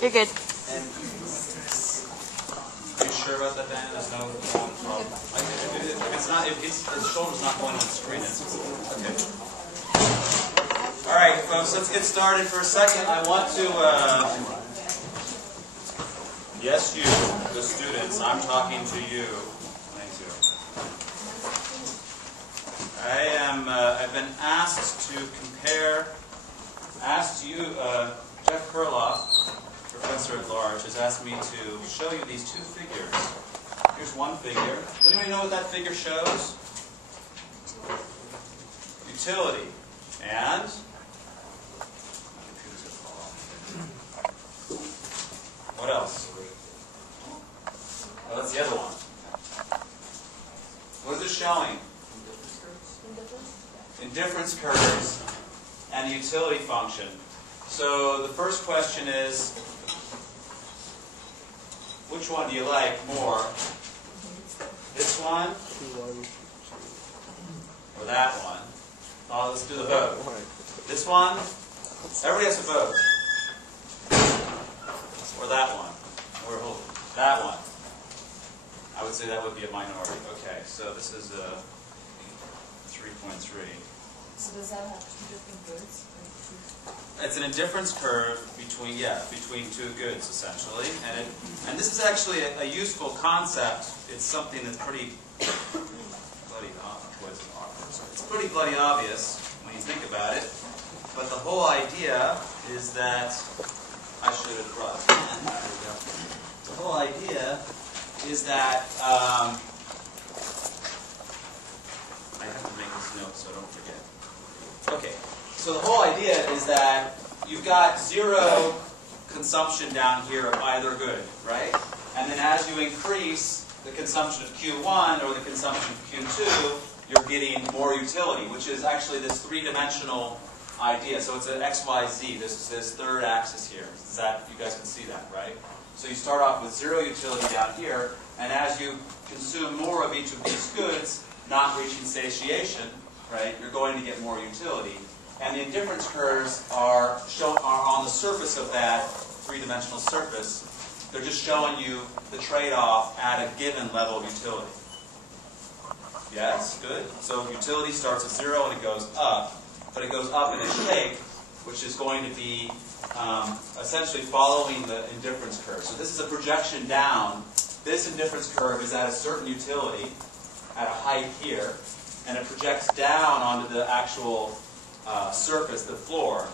You're good. And are you sure about that, Dan? There's no problem. If it's not, if the shoulder's not going on the screen, it's okay. All right, folks, let's get started for a second. I want to, yes, you, the students, I'm talking to you. Thank you. I've been asked to compare, Jeff Kurloff, Professor at Large, has asked me to show you these two figures. Here's one figure. Does anybody know what that figure shows? Utility. And? What else? Well, that's the other one. What is it showing? Indifference curves and the utility function. So the first question is, which one do you like more? This one? Or that one? Oh, let's do the vote. This one? Everybody has to vote. Or that one? Or that one? I would say that would be a minority. Okay, so this is 3.3. So does that have two different goods? It's an indifference curve between two goods essentially, and this is actually a useful concept. It's something that's pretty bloody obvious. It's pretty bloody obvious when you think about it. But the whole idea is that I should have brought it in. There we go. The whole idea is that I have to make this note so I don't forget. Okay. So the whole idea is that you've got zero consumption down here of either good, right? And then as you increase the consumption of Q1 or the consumption of Q2, you're getting more utility, which is actually this three-dimensional idea. So it's an X, Y, Z. This is this third axis here. Is that, you guys can see that, right? So you start off with zero utility down here, and as you consume more of each of these goods, not reaching satiation, right, you're going to get more utility. And the indifference curves are on the surface of that three-dimensional surface. They're just showing you the trade-off at a given level of utility. Yes? Good? So utility starts at zero and it goes up. But it goes up in a shape which is going to be essentially following the indifference curve. So this is a projection down. This indifference curve is at a certain utility at a height here. And it projects down onto the actual surface, the floor,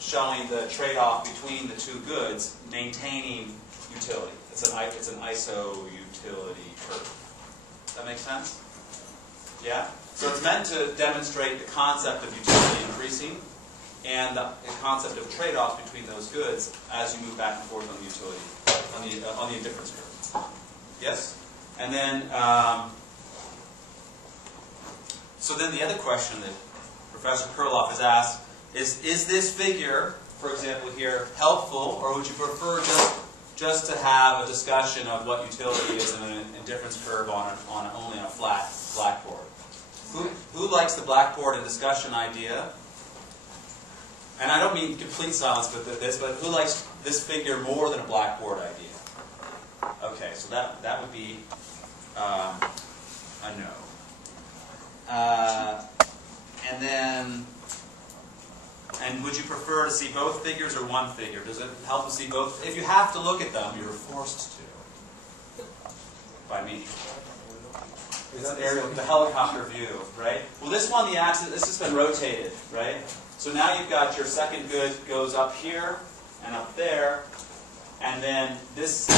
showing the trade-off between the two goods, maintaining utility. It's an iso-utility curve. Does that make sense? Yeah? So it's meant to demonstrate the concept of utility increasing and the concept of trade-offs between those goods as you move back and forth on the utility, on the indifference curve. Yes? And then, so then the other question that Professor Kurloff has asked is this figure, for example here, helpful, or would you prefer just to have a discussion of what utility is in an indifference curve only on a flat blackboard? Who likes the blackboard and discussion idea? And I don't mean complete silence with this, but who likes this figure more than a blackboard idea? Okay, so that would be a no. And would you prefer to see both figures or one figure? Does it help to see both? If you have to look at them, you're forced to. By me. It's an aerial, the helicopter view, right? Well, this one, the axis, this has been rotated, right? So now you've got your second good goes up here and up there, and then this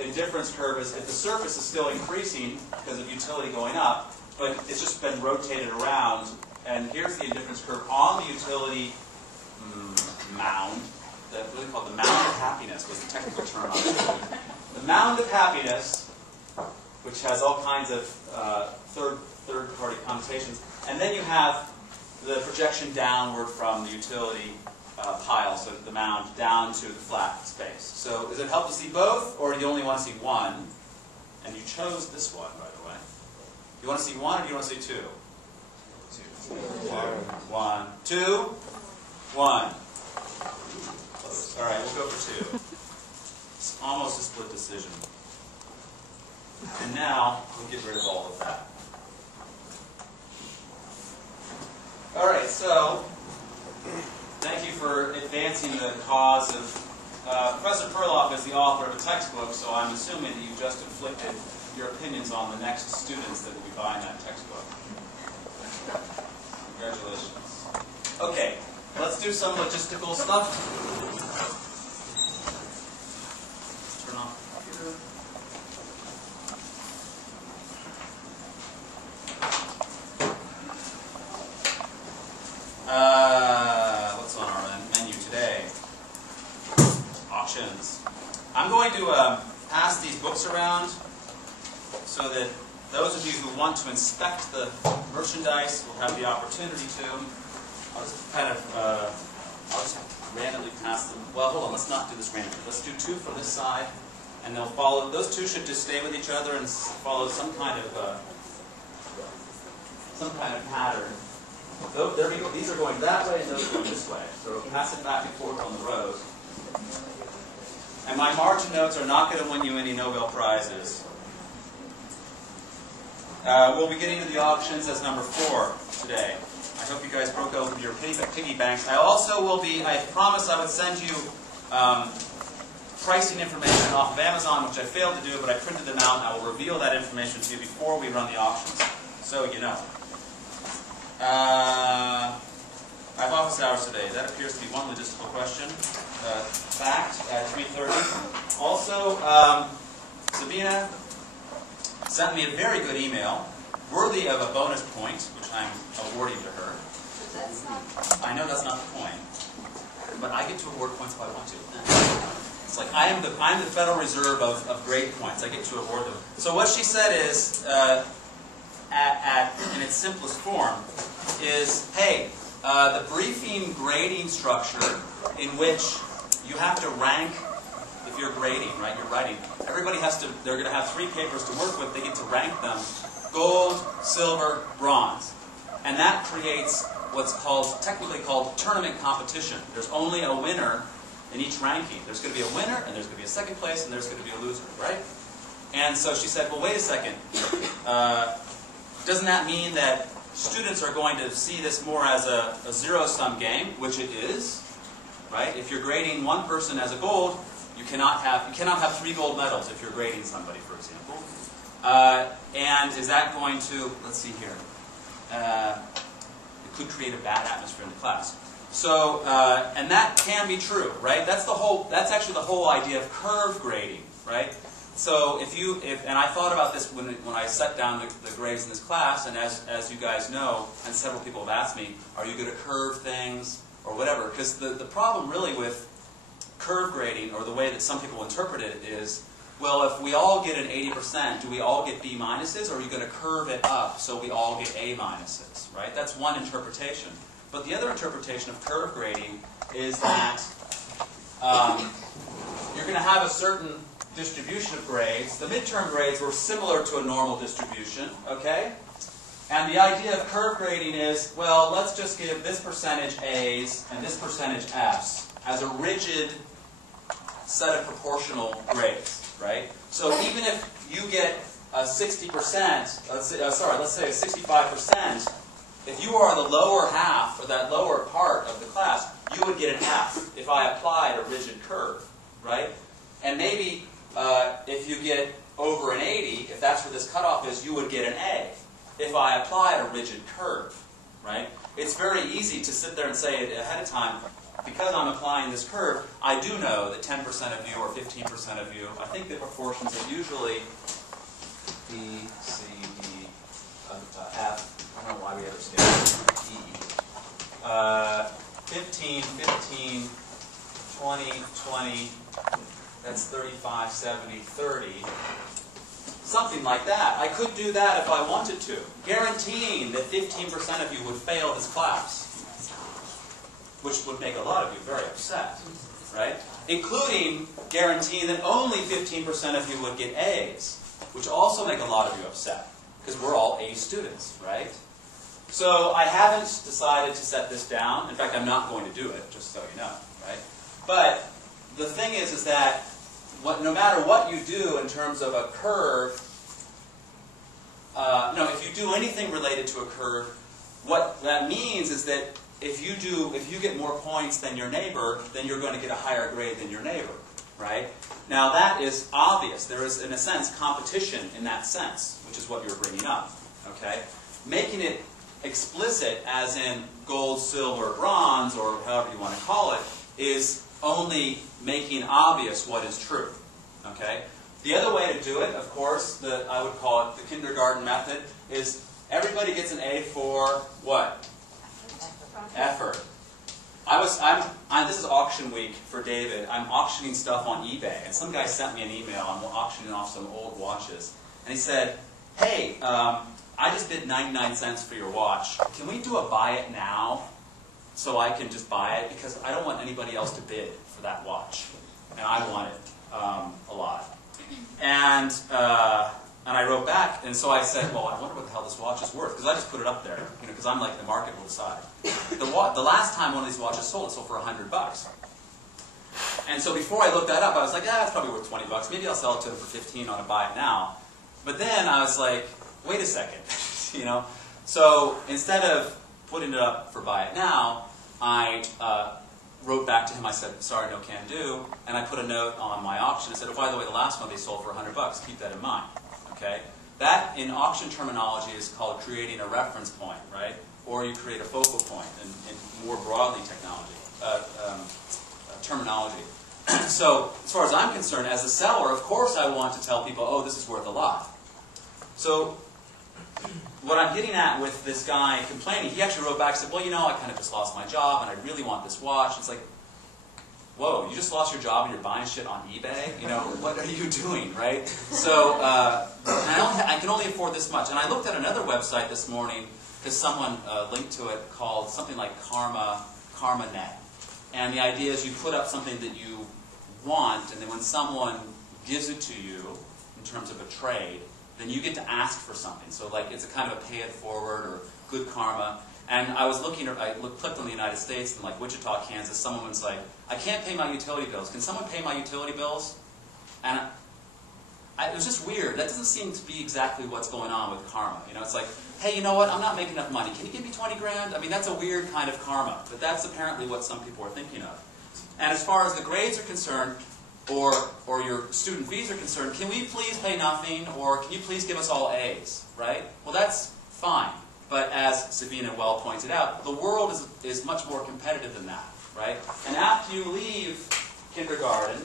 indifference curve is, if the surface is still increasing because of utility going up, but it's just been rotated around, and here's the indifference curve on the utility mound, that's really called the mound of happiness was the technical term on it. The mound of happiness, which has all kinds of third-party connotations. And then you have the projection downward from the utility pile, so the mound, down to the flat space. So does it help to see both, or do you only want to see one? And you chose this one, by the way. Do you want to see one, or do you want to see two? Two. One. Two. One. All right, we'll go for two. almost a split decision. And now, we'll get rid of all of that. All right, so thank you for advancing the cause of... Professor Perloff is the author of a textbook, so I'm assuming that you've just inflicted your opinions on the next students that will be buying that textbook. Congratulations. Okay, let's do some logistical stuff. Turn off the computer. What's on our menu today? Auctions. I'm going to pass these books around so that those of you who want to inspect the merchandise will have the opportunity to. I'll just kind of, I'll just randomly pass them. Well, hold on, let's not do this randomly. Let's do two from this side, and they'll follow. Those two should just stay with each other and follow some kind of pattern. So, there we go. These are going that way, and those are going this way. So pass it back and forth on the rows. And my margin notes are not going to win you any Nobel Prizes. We'll be getting to the auctions as number 4 today. I hope you guys broke open your piggy banks. I also will be, I promised I would send you pricing information off of Amazon, which I failed to do, but I printed them out, and I will reveal that information to you before we run the auctions, so you know. I have office hours today. That appears to be one logistical question. Fact at 3:30. Also, Sabina sent me a very good email, worthy of a bonus point, which I'm awarding to her. That's not... I know that's not the point, but I get to award points if I want to. It's like I'm the Federal Reserve of grade points. I get to award them. So what she said is, in its simplest form, is, hey, the briefing grading structure in which you have to rank, if you're grading, right, you're writing, everybody has to, they're going to have 3 papers to work with, they get to rank them, gold, silver, bronze. And that creates what's technically called tournament competition. There's only a winner in each ranking. There's going to be a winner, and there's going to be a second place, and there's going to be a loser, right? And so she said, well, wait a second. Doesn't that mean that students are going to see this more as a zero-sum game, which it is, right? If you're grading one person as a gold, you cannot have 3 gold medals if you're grading somebody, for example. And is that going to, let's see here, it could create a bad atmosphere in the class. So, and that can be true, right? That's actually the whole idea of curve grading, right? So and I thought about this when I set down the grades in this class, and as you guys know, and several people have asked me, are you going to curve things or whatever? Because the problem really with curve grading, or the way that some people interpret it, is, well, if we all get an 80%, do we all get B minuses, or are you going to curve it up so we all get A minuses, right? That's one interpretation. But the other interpretation of curve grading is that you're going to have a certain distribution of grades. The midterm grades were similar to a normal distribution, okay? And the idea of curve grading is, well, let's just give this percentage A's and this percentage F's as a rigid set of proportional grades, right? So even if you get a 60%, let's say a 65%, if you are the lower half, or that lower part of the class, you would get an F if I applied a rigid curve, right? And maybe if you get over an 80, if that's where this cutoff is, you would get an A if I applied a rigid curve, right? It's very easy to sit there and say ahead of time, because I'm applying this curve, I do know that 10% of you or 15% of you, I think the proportions are usually B, C, D, F. I don't know why we ever scale E. 15, 15, 20, 20, that's 35, 70, 30. Something like that. I could do that if I wanted to, guaranteeing that 15% of you would fail this class, which would make a lot of you very upset, right? Including guaranteeing that only 15% of you would get A's, which also make a lot of you upset, because we're all A students, right? So I haven't decided to set this down. In fact, I'm not going to do it, just so you know, right? But the thing is that no matter what you do in terms of a curve, no, if you do anything related to a curve, what that means is that if you get more points than your neighbor, then you're going to get a higher grade than your neighbor, right? Now that is obvious. There is, in a sense, competition in that sense, which is what you're bringing up, okay? Making it explicit, as in gold, silver, bronze, or however you want to call it, is only making obvious what is true, okay? The other way to do it, of course, I would call it the kindergarten method, is everybody gets an A for what? Effort. This is auction week for David. I'm auctioning stuff on eBay, and some guy sent me an email. I'm auctioning off some old watches, and he said, "Hey, I just bid 99 cents for your watch. Can we do a buy it now so I can just buy it? Because I don't want anybody else to bid for that watch, and I want it a lot." And I wrote back, and so I said, well, I wonder what the hell this watch is worth, because I just put it up there, because I'm like, the market will decide. The last time one of these watches sold, it sold for $100. And so before I looked that up, I was like, it's probably worth $20. Maybe I'll sell it to him for 15 on a buy it now. But then I was like, wait a second, So instead of putting it up for buy it now, I wrote back to him. I said, sorry, no can do. And I put a note on my auction. I said, oh, by the way, the last one they sold for $100. Keep that in mind. Okay? That, in auction terminology, is called creating a reference point, right? Or you create a focal point in more broadly terminology. So, as far as I'm concerned, as a seller, of course I want to tell people, oh, this is worth a lot. So, what I'm getting at with this guy complaining, he actually wrote back and said, well, I kind of just lost my job, and I really want this watch. It's like, whoa, you just lost your job and you're buying shit on eBay? What are you doing, right? So, I can only afford this much. And I looked at another website this morning, because someone linked to it, called something like KarmaNet. And the idea is you put up something that you want, and then when someone gives it to you, in terms of a trade, then you get to ask for something. So like it's a kind of a pay it forward or good karma. And I was clicked on the United States, in like Wichita, Kansas. Someone was like, I can't pay my utility bills. Can someone pay my utility bills? And it was just weird. That doesn't seem to be exactly what's going on with karma. It's like, hey, you know what? I'm not making enough money. Can you give me 20 grand? I mean, that's a weird kind of karma. But that's apparently what some people are thinking of. And as far as the grades are concerned, or your student fees are concerned, can we please pay nothing, or can you please give us all A's, right? Well, that's fine. But as Sabina well pointed out, the world is much more competitive than that, right? And after you leave kindergarten,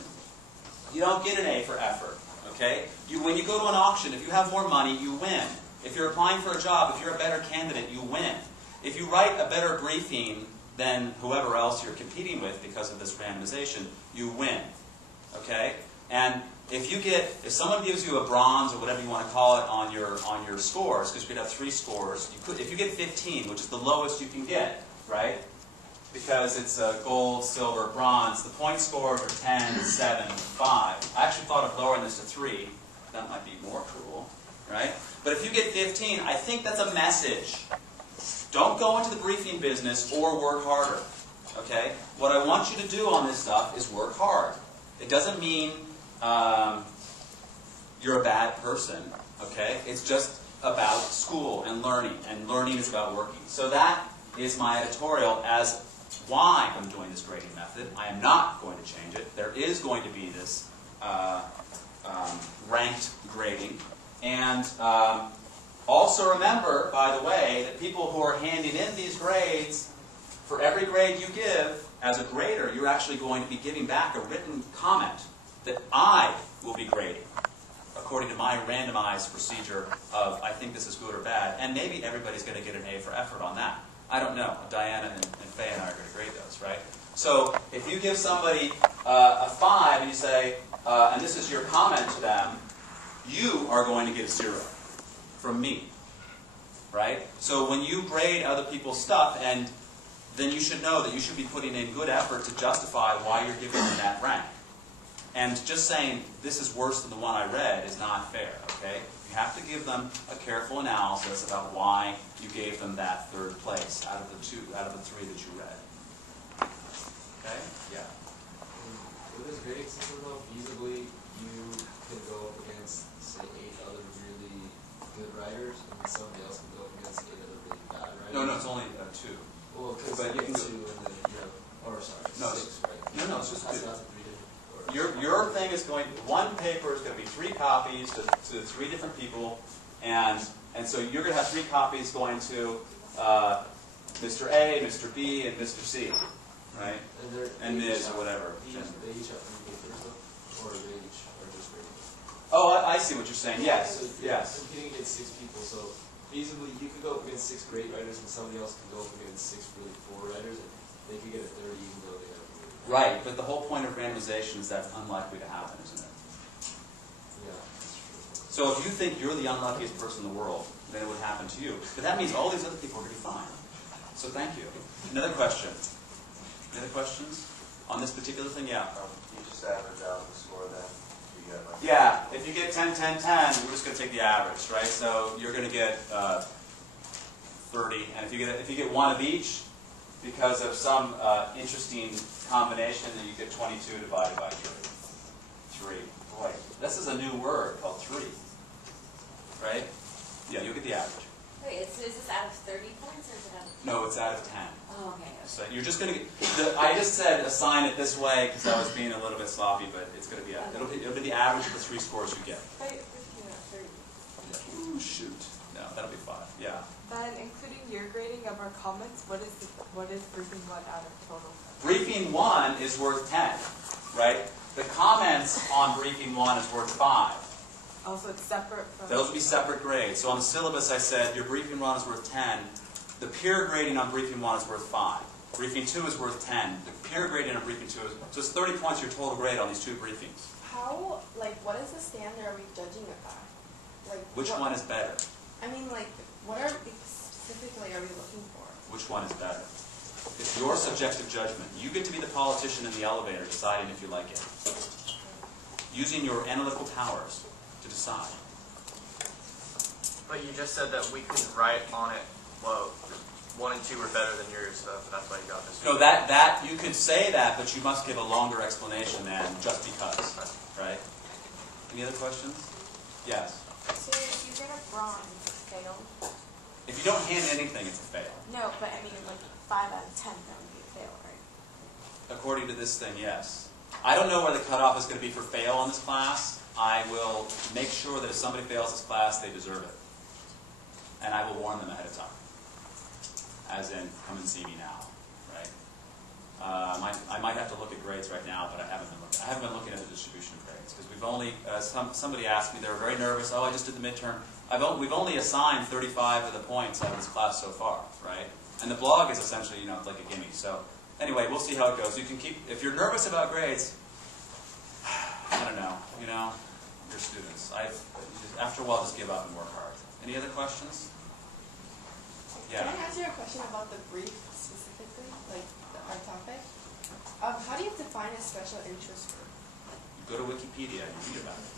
you don't get an A for effort, okay? When you go to an auction, if you have more money, you win. If you're applying for a job, if you're a better candidate, you win. If you write a better briefing than whoever else you're competing with because of this randomization, you win, okay? And if someone gives you a bronze or whatever you want to call it on your scores, because you could have 3 scores, if you get 15, which is the lowest you can get, right? Because it's gold, silver, bronze, the point scores are 10, 7, 5. I actually thought of lowering this to 3. That might be more cruel, right? But if you get 15, I think that's a message. Don't go into the briefing business or work harder, okay? What I want you to do on this stuff is work hard. It doesn't mean you're a bad person, okay? It's just about school and learning is about working. So that is my editorial as why I'm doing this grading method. I am not going to change it. There is going to be this ranked grading. And also remember, by the way, that people who are handing in these grades, for every grade you give, as a grader, you're actually going to be giving back a written comment that I will be grading, according to my randomized procedure of I think this is good or bad, and maybe everybody's going to get an A for effort on that. I don't know. Diana and Faye and I are going to grade those, right? So if you give somebody a 5 and you say, and this is your comment to them, you are going to get a 0 from me, right? So when you grade other people's stuff, and then you should know that you should be putting in good effort to justify why you're giving them that rank. And just saying, this is worse than the one I read is not fair, okay? You have to give them a careful analysis about why you gave them that 3rd place out of the 3 that you read. Okay? Yeah. Will this grading system, though, feasibly you can go up against, say, 8 other really good writers, and then somebody else can go up against 8 other really bad writers? No, it's only 2. Well, because But you can 2 and then you have, or sorry, No, 6, right? No, it's just 2. That's not the 3 different. Your thing is going, one paper is going to be 3 copies to 3 different people, and so you're going to have 3 copies going to Mr. A, Mr. B, and Mr. C, right? And Ms. or whatever. They each have 3 papers, though? Or they each are just ratings? Oh, I see what you're saying. Yes, So yes. competing against 6 people, so feasibly you could go up against 6 great writers, and somebody else can go up against 6 really poor writers, and they could get a 30 even though they have Right, but the whole point of randomization is that's unlikely to happen, isn't it? Yeah, that's true. So if you think you're the unluckiest person in the world, then it would happen to you. But that means all these other people are going to be fine. So thank you. Another question. Any other questions on this particular thing? Yeah. You just average out the score then. You get like Yeah, if you get 10, 10, 10, we're just going to take the average, right? So you're going to get 30, and if you get 1 of each, because of some interesting combination, then you get 22 divided by 3. Boy, this is a new word called 3, right? Yeah, you'll get the average. Wait, so is this out of 30 points or is it out of... No, it's out of 10. Oh, okay. So you're just going to get, I just said assign it this way because I was being a little bit sloppy, but it's going to be, it'll be the average of the 3 scores you get. But 15 out of 30. Ooh, shoot. No, that'll be 5. Yeah. Then, including your grading of our comments, what is briefing 1 out of total? Briefing 1 is worth 10, right? The comments on briefing 1 is worth 5. Also, it's separate from... Those will be separate grades. So on the syllabus I said your briefing 1 is worth 10. The peer grading on briefing 1 is worth 5. Briefing 2 is worth 10. The peer grading on briefing 2 is... So it's 30 points your total grade on these 2 briefings. How, what is the standard are we judging it by? Which one is better? I mean, what specifically are we looking for? Which one is better? It's your subjective judgment. You get to be the politician in the elevator deciding if you like it. Using your analytical powers to decide. But you just said that we couldn't write on it, well, 1 and 2 were better than yours, so that's why you got this. No, that you could say that, but you must give a longer explanation than just because, right? Any other questions? Yes. So if you get a bronze, fail? If you don't hand anything, it's a fail. No, but I mean, 5 out of 10, that would be a fail, right? According to this thing, yes. I don't know where the cutoff is going to be for fail on this class. I will make sure that if somebody fails this class, they deserve it. And I will warn them ahead of time. As in, come and see me now, right? I might have to look at grades right now, but I haven't been looking at the distribution of grades because we've only. Somebody asked me, they were very nervous. Oh, I just did the midterm. We've only assigned 35 of the points out of this class so far, right? And the blog is essentially, like a gimme. So anyway, we'll see how it goes. You can keep if you're nervous about grades. I don't know. You're students. After a while, just give up and work hard. Any other questions? Yeah. Can I ask you a question about the brief specifically, our topic? How do you define a special interest group? You go to Wikipedia and read about it.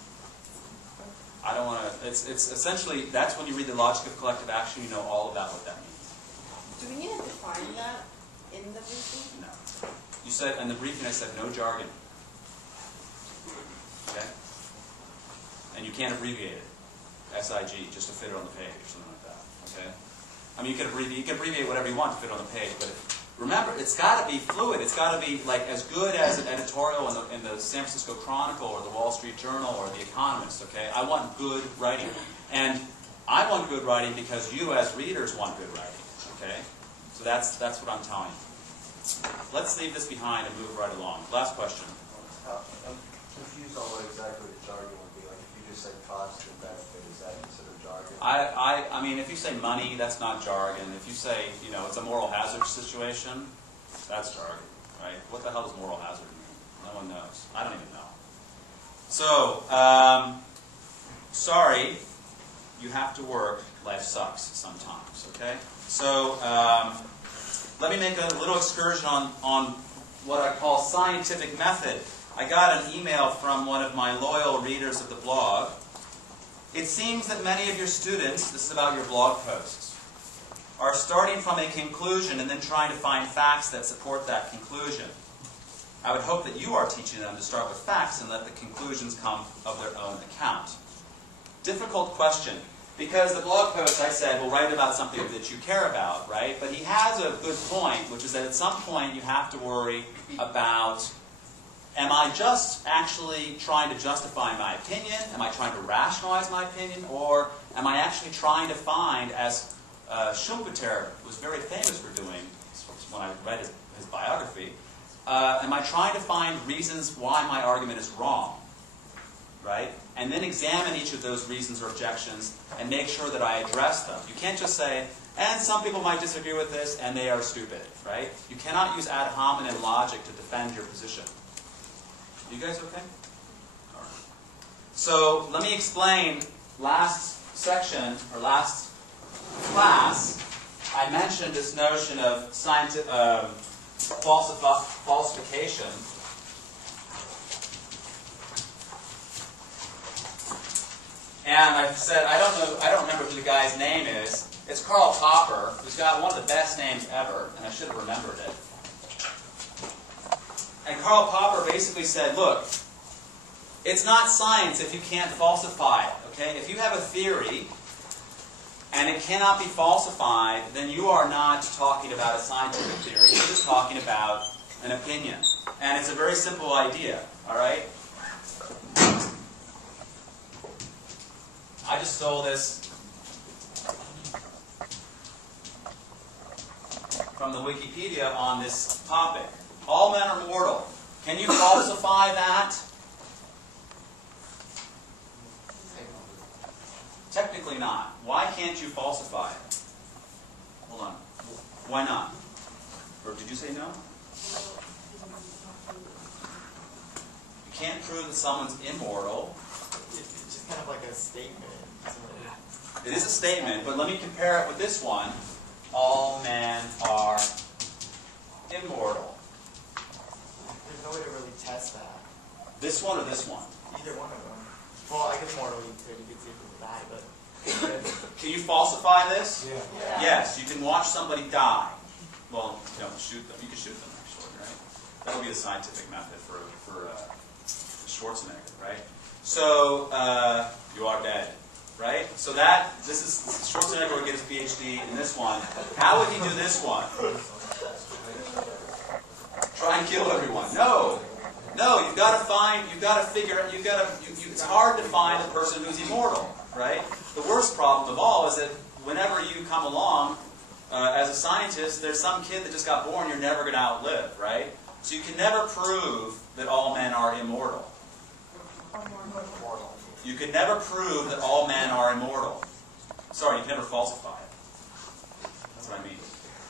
I don't want to. It's essentially that's when you read the logic of collective action. You know all about what that means. Do we need to define that in the briefing? No. You said in the briefing. I said no jargon. Okay. And you can't abbreviate it. SIG just to fit it on the page or something like that. Okay. I mean, you can abbreviate whatever you want to fit on the page, but remember, it's got to be fluid. It's got to be as good as an editorial in the San Francisco Chronicle or the Wall Street Journal or the Economist. Okay, I want good writing, and I want good writing because you, as readers, want good writing. Okay, so that's what I'm telling you. Let's leave this behind and move right along. Last question. I'm confused on what exactly the jargon would be. Like if you just say cost and benefit, is that considered jargon? I mean, if you say money, that's not jargon. If you say, it's a moral hazard situation, that's jargon, right? What the hell does moral hazard mean? No one knows. I don't even know. So, sorry, you have to work. Life sucks sometimes, okay? So, let me make a little excursion on what I call scientific method. I got an email from one of my loyal readers of the blog. It seems that many of your students, this is about your blog posts, are starting from a conclusion and then trying to find facts that support that conclusion. I would hope that you are teaching them to start with facts and let the conclusions come of their own account. Difficult question, because the blog post, I said, will write about something that you care about, right? But he has a good point, which is that at some point you have to worry about, am I just actually trying to justify my opinion? Am I trying to rationalize my opinion? Or am I actually trying to find, as Schumpeter was very famous for doing when I read his biography, am I trying to find reasons why my argument is wrong? Right? And then examine each of those reasons or objections and make sure that I address them. You can't just say, and some people might disagree with this, and they are stupid. Right? You cannot use ad hominem logic to defend your position. You guys okay? All right. So let me explain. Last section, or last class, I mentioned this notion of scientific falsification. And I said, I don't remember who the guy's name is. It's Karl Popper, who's got one of the best names ever, and I should have remembered it. And Karl Popper basically said, look, it's not science if you can't falsify it, okay? If you have a theory and it cannot be falsified, then you are not talking about a scientific theory. You're just talking about an opinion. And it's a very simple idea, all right? I just stole this from the Wikipedia on this topic. All men are mortal. Can you falsify that? Technically not. Why can't you falsify it? Hold on. Why not? Or did you say no? You can't prove that someone's immortal. It's just kind of like a statement. It is a statement, but let me compare it with this one. All men are immortal. There's no way to really test that. This one or this one? Either one of them. Well, I guess mortal you could see if people die, but... Can you falsify this? Yeah. Yes, you can watch somebody die. Well, you don't shoot them. You can shoot them, actually, right? That would be the scientific method for Schwarzenegger, right? So, you are dead, right? So this is, Schwarzenegger would get his PhD in this one. How would he do this one? Try and kill everyone. No. No, you've got to figure, it's hard to find a person who's immortal, right? The worst problem of all is that whenever you come along as a scientist, there's some kid that just got born you're never going to outlive, right? So you can never prove that all men are immortal. You can never prove that all men are immortal. Sorry, you can never falsify it. That's what I mean.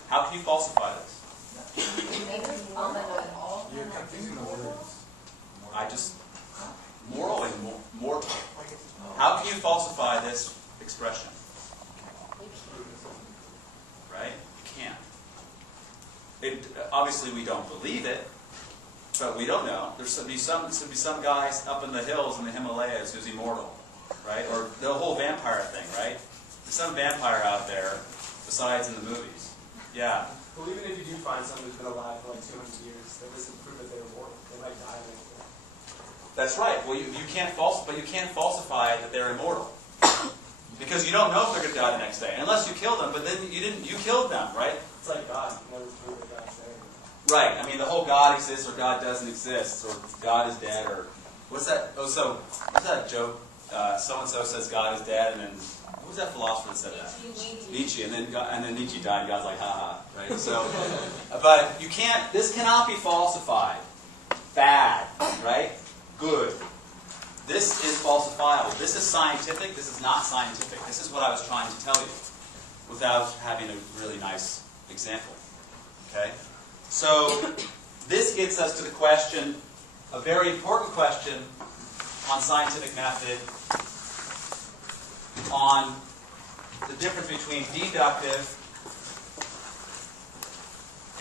How can you falsify this? You're confusing the words. Moral and mortal. How can you falsify this expression? Right? You can't. Obviously, we don't believe it, but we don't know. There's going to be some guys up in the hills in the Himalayas who's immortal, right? Or the whole vampire thing, right? There's some vampire out there besides in the movies. Yeah. Well, even if you do find someone who's been alive for like 200 years, that doesn't prove that they're immortal. They might die next day. That's right. Well, you can't falsify that they're immortal. Because you don't know if they're going to die the next day. Unless you kill them, but then you killed them, right? It's like God. You can never prove that God's there. Right. I mean, the whole God exists or God doesn't exist or God is dead or... What's that? Oh, so, what's that joke? So-and-so says God is dead and then... Who was that philosopher that said that? Nietzsche. And then Nietzsche died and God's like, ha-ha. Right? So, but you can't... This cannot be falsified. Bad. Right? Good. This is falsifiable. This is scientific. This is not scientific. This is what I was trying to tell you without having a really nice example. Okay? So this gets us to the question, a very important question on scientific method, on the difference between deductive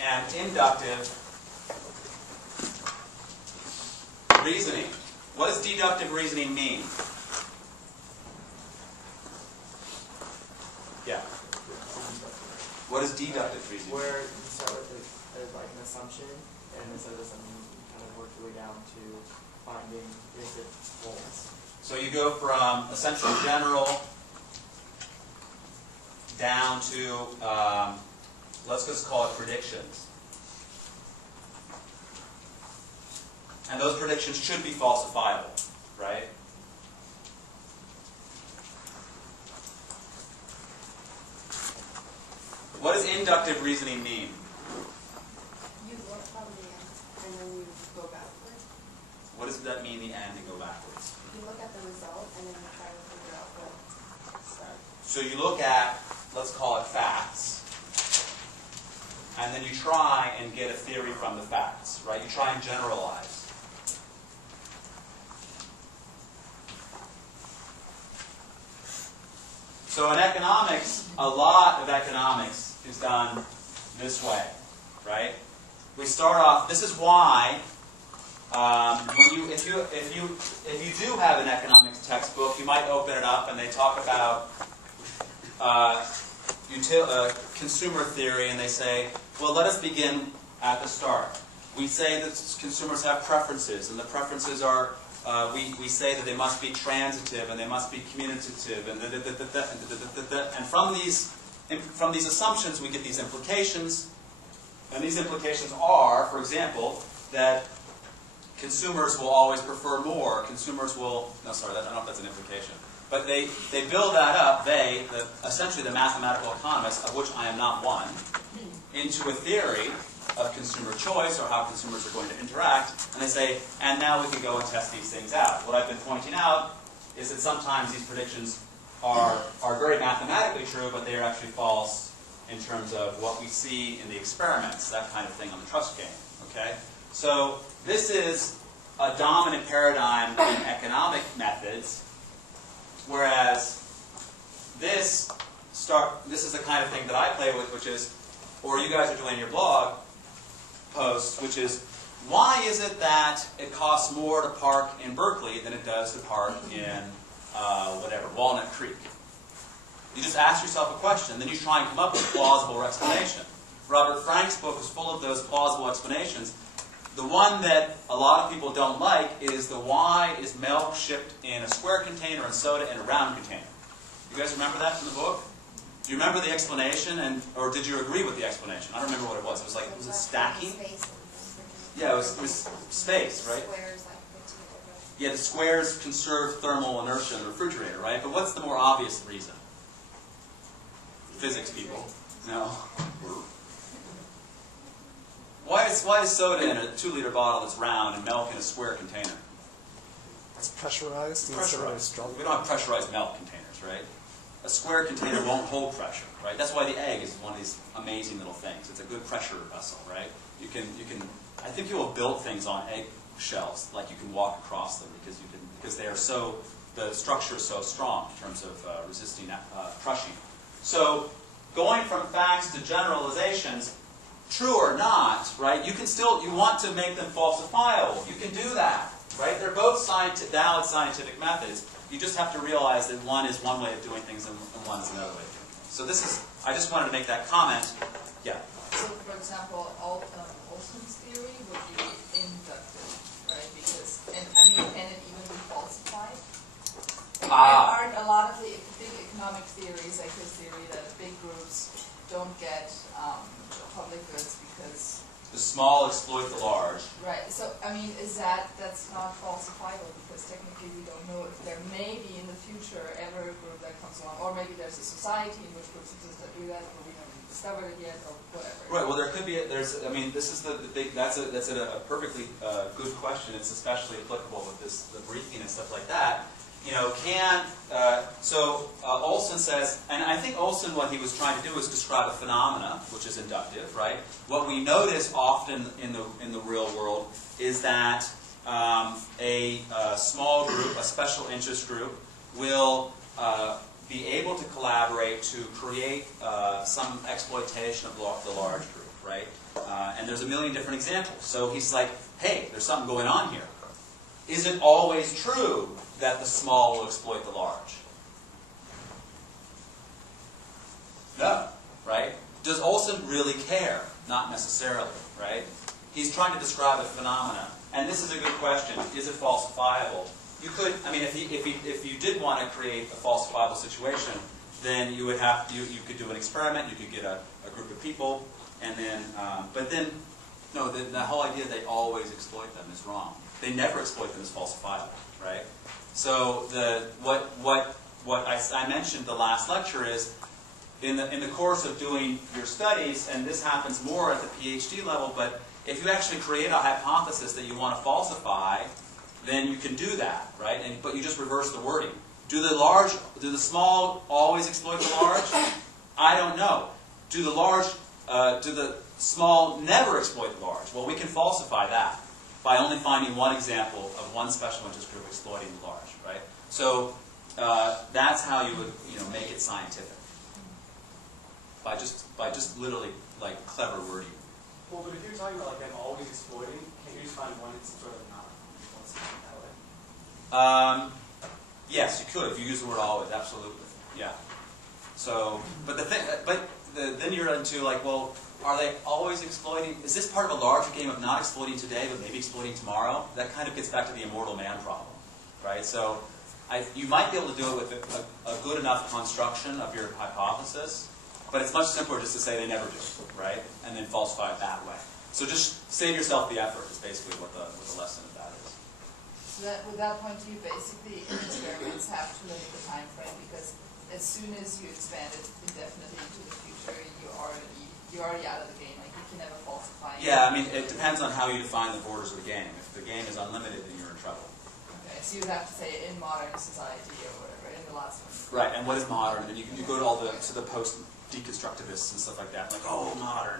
and inductive reasoning. What does deductive reasoning mean? Yeah. What is deductive reasoning? Where you start with like an assumption, and instead of something you kind of the way down to finding if it holds. So you go from essentially general down to, let's just call it predictions. And those predictions should be falsifiable, right? What does inductive reasoning mean? You look from the end and then you go backwards. What does that mean, the end, and go backwards? You look at the result and then you try to figure out what start. So you look at, let's call it facts, and then you try and get a theory from the facts, right? You try and generalize. So in economics, a lot of economics is done this way, right? We start off. This is why if you do have an economics textbook, you might open it up and they talk about consumer theory, and they say, well, let us begin at the start. We say that consumers have preferences, and the preferences are. We say that they must be transitive and they must be commutative, and from these assumptions we get these implications, and these implications are, for example, that consumers will always prefer more. Consumers will I don't know if that's an implication, but they build that up. Essentially the mathematical economists, of which I am not one, into a theory of consumer choice or how consumers are going to interact, and they say, and now we can go and test these things out. What I've been pointing out is that sometimes these predictions are very mathematically true, but they are actually false in terms of what we see in the experiments, that kind of thing on the trust game. Okay? So this is a dominant paradigm in economic methods, whereas this is the kind of thing that I play with, which is, or you guys are doing in your blog post, which is, why is it that it costs more to park in Berkeley than it does to park in Walnut Creek? You just ask yourself a question, then you try and come up with a plausible explanation. Robert Frank's book is full of those plausible explanations. The one that a lot of people don't like is the why is milk shipped in a square container and soda in a round container. You guys remember that from the book? Do you remember the explanation, or did you agree with the explanation? I don't remember what it was. It was like, was it stacking? Yeah, it was space, right? Yeah, the squares conserve thermal inertia in the refrigerator, right? But what's the more obvious reason? Physics people. No. Why is soda in a 2-liter bottle that's round and milk in a square container? It's pressurized. Pressurized. We don't have pressurized milk containers, right? A square container won't hold pressure, right? That's why the egg is one of these amazing little things. It's a good pressure vessel, right? You can. I think you will build things on egg shells, like you can walk across them because they are so. The structure is so strong in terms of resisting crushing. So, going from facts to generalizations, true or not, right? You want to make them falsifiable. You can do that, right? They're both valid scientific methods. You just have to realize that one is one way of doing things and one is another way of doing things. So I just wanted to make that comment. Yeah. So, for example, Olson's theory would be inductive, right? Because, can it even be falsified? Aren't a lot of the big economic theories, like his theory that big groups don't get public goods because the small exploit the large. Right. So, that's not falsifiable because technically we don't know if there may be in the future ever a group that comes along, or maybe there's a society in which groups exist that do that, but we haven't discovered it yet, or whatever. Right. Well, there could be. This is the big. That's a perfectly good question. It's especially applicable with the briefing and stuff like that. Olson says, and I think Olson, what he was trying to do is describe a phenomena, which is inductive, right? What we notice often in the real world is that a small group, a special interest group, will be able to collaborate to create some exploitation of the large group, right? And there's a million different examples. So he's like, hey, there's something going on here. Is it always true that the small will exploit the large? No, right? Does Olson really care? Not necessarily, right? He's trying to describe a phenomena, and this is a good question, is it falsifiable? You could, I mean, if you did want to create a falsifiable situation, then you would have, you could do an experiment, you could get a group of people, and then, but then, no, the whole idea they always exploit them is wrong. They never exploit them as falsifiable, right? So what I mentioned the last lecture is, in the course of doing your studies, and this happens more at the PhD level, but if you actually create a hypothesis that you want to falsify, then you can do that, right? But you just reverse the wording. Do the small always exploit the large? I don't know. Do the small never exploit the large? Well, we can falsify that by only finding one example of one special interest group exploiting the large, right? So that's how you would, make it scientific. By just literally like clever wording. Well, but if you're talking about like them always exploiting, can you just find one instance where they're not exploiting that way? Yes, you could if you use the word always. Absolutely, yeah. So, but then you're into like, well, are they always exploiting? Is this part of a larger game of not exploiting today, but maybe exploiting tomorrow? That kind of gets back to the immortal man problem, right? So, you might be able to do it with a good enough construction of your hypothesis. But it's much simpler just to say they never do, right? And then falsify it that way. So just save yourself the effort is basically what the lesson of that is. So that, with that point of view, basically experiments have to limit the time frame, because as soon as you expand it indefinitely into the future, you're already out of the game. Like you can never falsify. Yeah, I mean it depends on how you define the borders of the game. If the game is unlimited, then you're in trouble. Okay, so you'd have to say in modern society or whatever in the last one. Right, and what is modern? And then you go to all the post deconstructivists and stuff like that, like, oh, modern.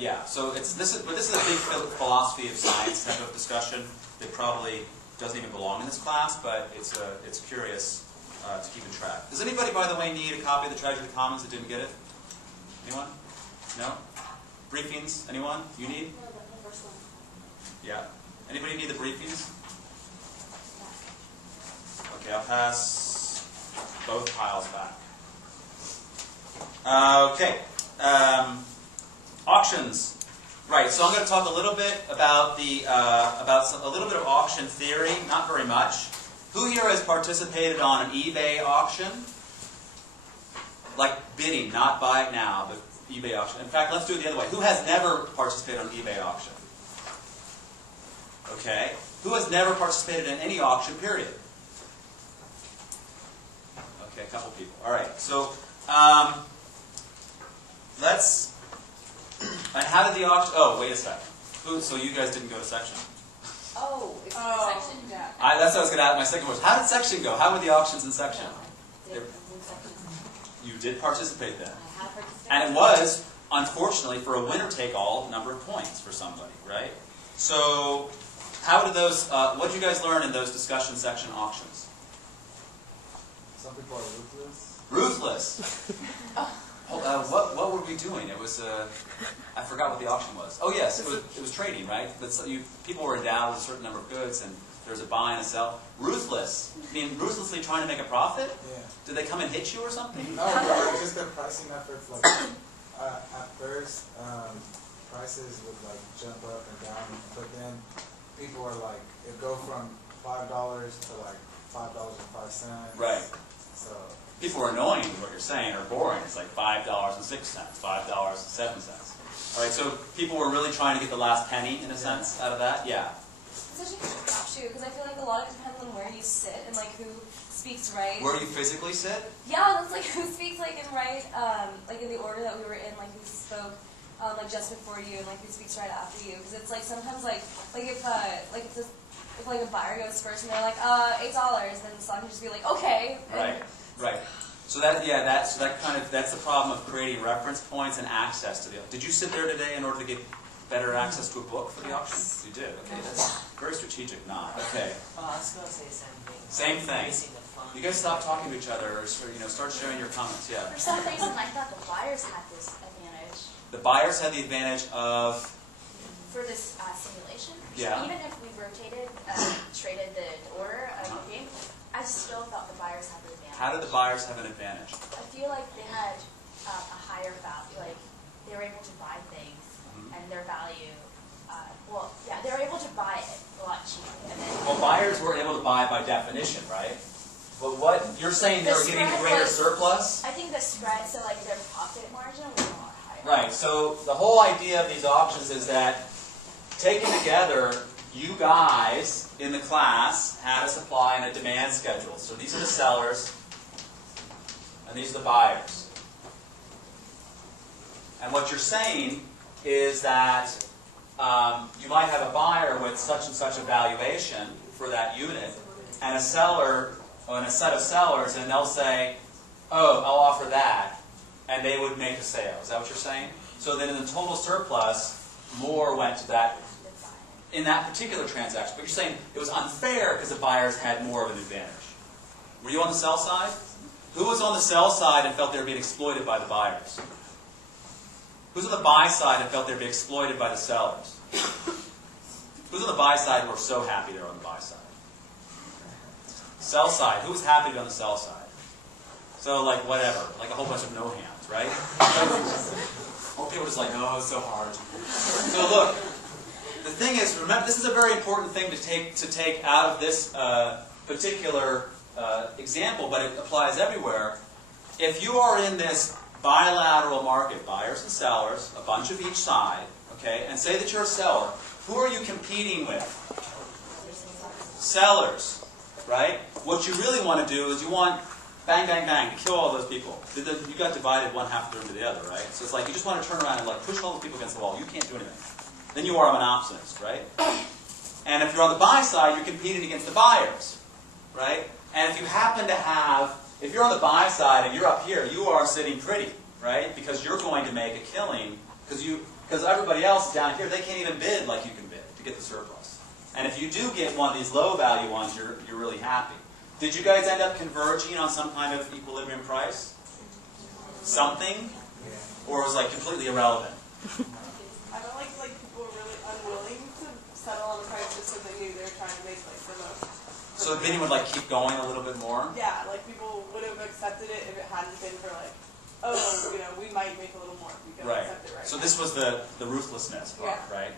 Yeah. So this is a big philosophy of science type of discussion that probably doesn't even belong in this class, but it's curious to keep in track. Does anybody, by the way, need a copy of the Tragedy of the Commons that didn't get it? Anyone? No? Briefings? Anyone? You need? No, the first one. Yeah. Anybody need the briefings? Okay, I'll pass both piles back. Okay, auctions. Right. So I'm going to talk a little bit about a little bit of auction theory. Not very much. Who here has participated on an eBay auction? Like bidding, not buy it now, but eBay auction. In fact, let's do it the other way. Who has never participated on an eBay auction? Okay. Who has never participated in any auction? Period. Okay, a couple people. All right. So. And how did the auction, wait a second. So you guys didn't go to section. Oh, it's section? Yeah. That's what I was going to ask. My second was, how did section go? How were the auctions in section? You did participate then. I have participated. And it was, unfortunately, for a winner-take-all number of points for somebody, right? So, how did those, what did you guys learn in those discussion section auctions? Some people are ruthless. Ruthless! What were we doing? It was, I forgot what the auction was. Oh yes, it was trading, right? People were endowed with a certain number of goods, and there was a buy and a sell. Ruthless. I mean, ruthlessly trying to make a profit? Yeah. Did they come and hit you or something? No, but just the pricing efforts. Like at first, prices would like jump up and down, but then people are like, it go from $5 to like $5.05. Right. So. People are annoying is what you're saying, or boring. It's like $5.06, $5.07. All right, so people were really trying to get the last penny, in a sense, out of that? Yeah. It's actually a crapshoot, because I feel like a lot of it depends on where you sit and like who speaks right. Where do you physically sit? Yeah, that's like who speaks like in right, like in the order that we were in, like who spoke like just before you, and like who speaks right after you. Because it's like sometimes like if like a buyer goes first and they're like $8, then the stock can just be like okay. Right. Right. So that's the problem of creating reference points and access to the. Did you sit there today in order to get better access to a book for the auction? You did. Okay, that's very strategic. Not okay. I was going to say the same thing. Same thing. You guys stop talking to each other, or start sharing your comments. Yeah. For some reason, I thought the buyers had this advantage. The buyers had the advantage of. For this simulation. Yeah. Even if we rotated, traded the order of the game, I still thought the buyers had the advantage. How did the buyers have an advantage? I feel like they had a higher value, like they were able to buy things and their value well, yeah, they were able to buy it a lot cheaper. And then Well, buyers were able to buy by definition, right? But what you're saying, they were getting a greater surplus? I think the spread, so like their profit margin was a lot higher. Right, so the whole idea of these auctions is that, taken together, you guys in the class had a supply and a demand schedule. So these are the sellers, and these are the buyers. And what you're saying is that you might have a buyer with such and such a valuation for that unit, and a seller, and a set of sellers, and they'll say, oh, I'll offer that, and they would make a sale. Is that what you're saying? So then in the total surplus, more went to that, in that particular transaction. But you're saying it was unfair because the buyers had more of an advantage. Were you on the sell side? Who was on the sell side and felt they were being exploited by the buyers? Who's on the buy side and felt they were being exploited by the sellers? Who's on the buy side who were so happy they were on the buy side? Sell side. Who was happy to be on the sell side? So, like, whatever. Like a whole bunch of no hands, right? Or people were just like, oh, it's so hard. So, look. The thing is, remember, this is a very important thing to take out of this particular example, but it applies everywhere. If you are in this bilateral market, buyers and sellers, a bunch of each side, okay, and say that you're a seller, who are you competing with? Sellers, right? What you really want to do is you want, bang, bang, bang, to kill all those people. You got divided one half of the room to the other, right? So it's like you just want to turn around and like push all those people against the wall. You can't do anything. Then you are a monopolist, right? And if you're on the buy side, you're competing against the buyers, right? And if you happen to have, if you're on the buy side and you're up here, you are sitting pretty, right? Because you're going to make a killing, because everybody else down here, they can't even bid like you can bid to get the surplus. And if you do get one of these low value ones, you're really happy. Did you guys end up converging on some kind of equilibrium price? Something? Or was it like completely irrelevant? I don't like people were really unwilling to settle on the price just because they knew they were trying to make like the most. So the bidding would like keep going a little bit more? Yeah, like people would have accepted it if it hadn't been for like, oh, you know, we might make a little more if we can accept it right So now. this was the ruthlessness part, right?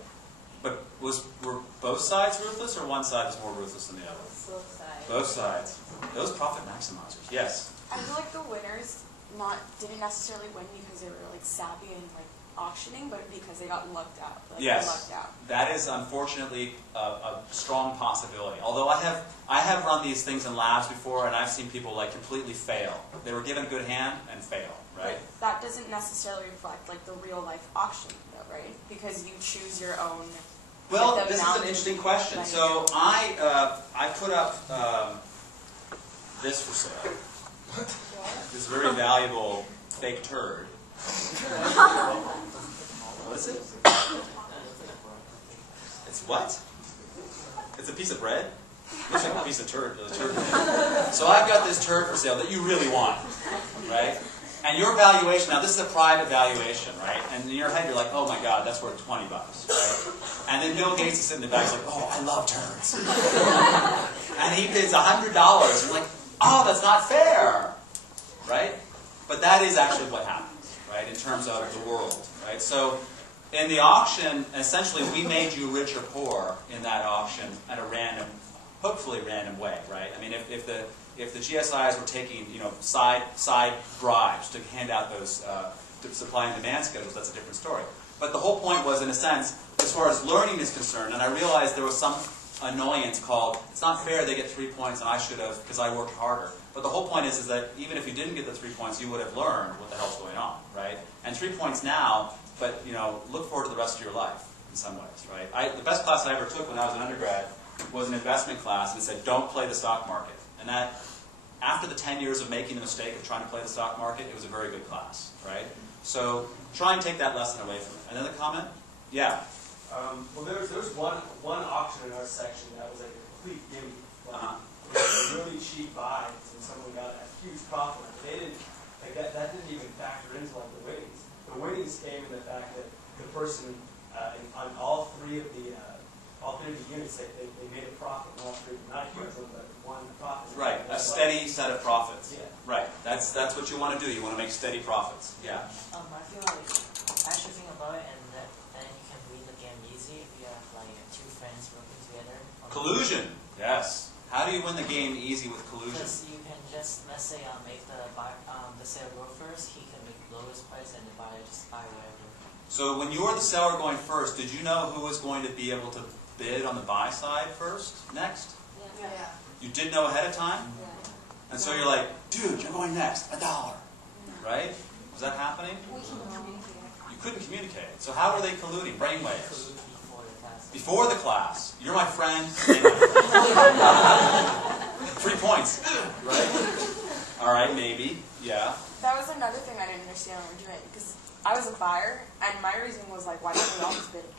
But were both sides ruthless, or one side was more ruthless than the other? Both sides. Both sides. Those profit maximizers. Yes. I feel like the winners didn't necessarily win because they were like savvy and like auctioning, but because they got lucked out. Like, Yes. Lucked out. That is unfortunately a strong possibility. Although I have run these things in labs before, and I've seen people like completely fail. They were given a good hand and fail, right? But that doesn't necessarily reflect like the real life auction, though, right? Because you choose your own. Well, like, this is an interesting question. money. So I put up this for sale. This very valuable fake turd. What is it? It's what? It's a piece of bread? Looks like a piece of turd. So I've got this turd for sale that you really want, right? And your valuation, now this is a private valuation, right? And in your head you're like, oh my God, that's worth $20, right? And then Bill Gates is sitting in the back, he's like, oh, I love turds. And he bids $100. You're like, oh, that's not fair, right? But that is actually what happens, right, in terms of the world, right? So in the auction, essentially we made you rich or poor in that auction at a random, hopefully random way, right? I mean, if the GSIs were taking, you know, side bribes to hand out those supply and demand schedules, that's a different story. But the whole point was, in a sense, as far as learning is concerned, and I realized there was some annoyance called, it's not fair they get 3 points and I should have, because I worked harder. But the whole point is that even if you didn't get the 3 points, you would have learned what the hell's going on, right? And 3 points now, but, you know, look forward to the rest of your life in some ways, right? The best class I ever took when I was an undergrad was an investment class, and it said, don't play the stock market. And that, after the 10 years of making the mistake of trying to play the stock market, it was a very good class, right? So try and take that lesson away from it. Another comment? Yeah. Well, there was one auction in our section that was like a complete gimme. It was a really cheap buy, and someone got a huge profit. They didn't, like that didn't even factor into like the winnings. The winnings came in the fact that the person on all three of the units, they made a profit on all three, not a huge one, but one profit. Right, a steady set of profits. Yeah. Right, that's what you want to do. You want to make steady profits. Yeah. I feel like I should think about it, and then you can win the game easy if you Collusion, yes. How do you win the game easy with collusion? Because you can just, let's say, make the seller go first, he can make the lowest price, and the buyer just buy whatever. So when you were the seller going first, did you know who was going to be able to bid on the buy side first, next? Yeah. You did know ahead of time? Yeah. And so you're like, dude, you're going next, $1. Right? Was that happening? We can communicate. You couldn't communicate. So how were they colluding? Brainwaves. Before the class. Before the class. You're my friend. 3 points. Right? All right, maybe. Yeah. That was another thing I didn't understand when we were doing it, because I was a buyer, and my reason was like, why don't we all just bid $1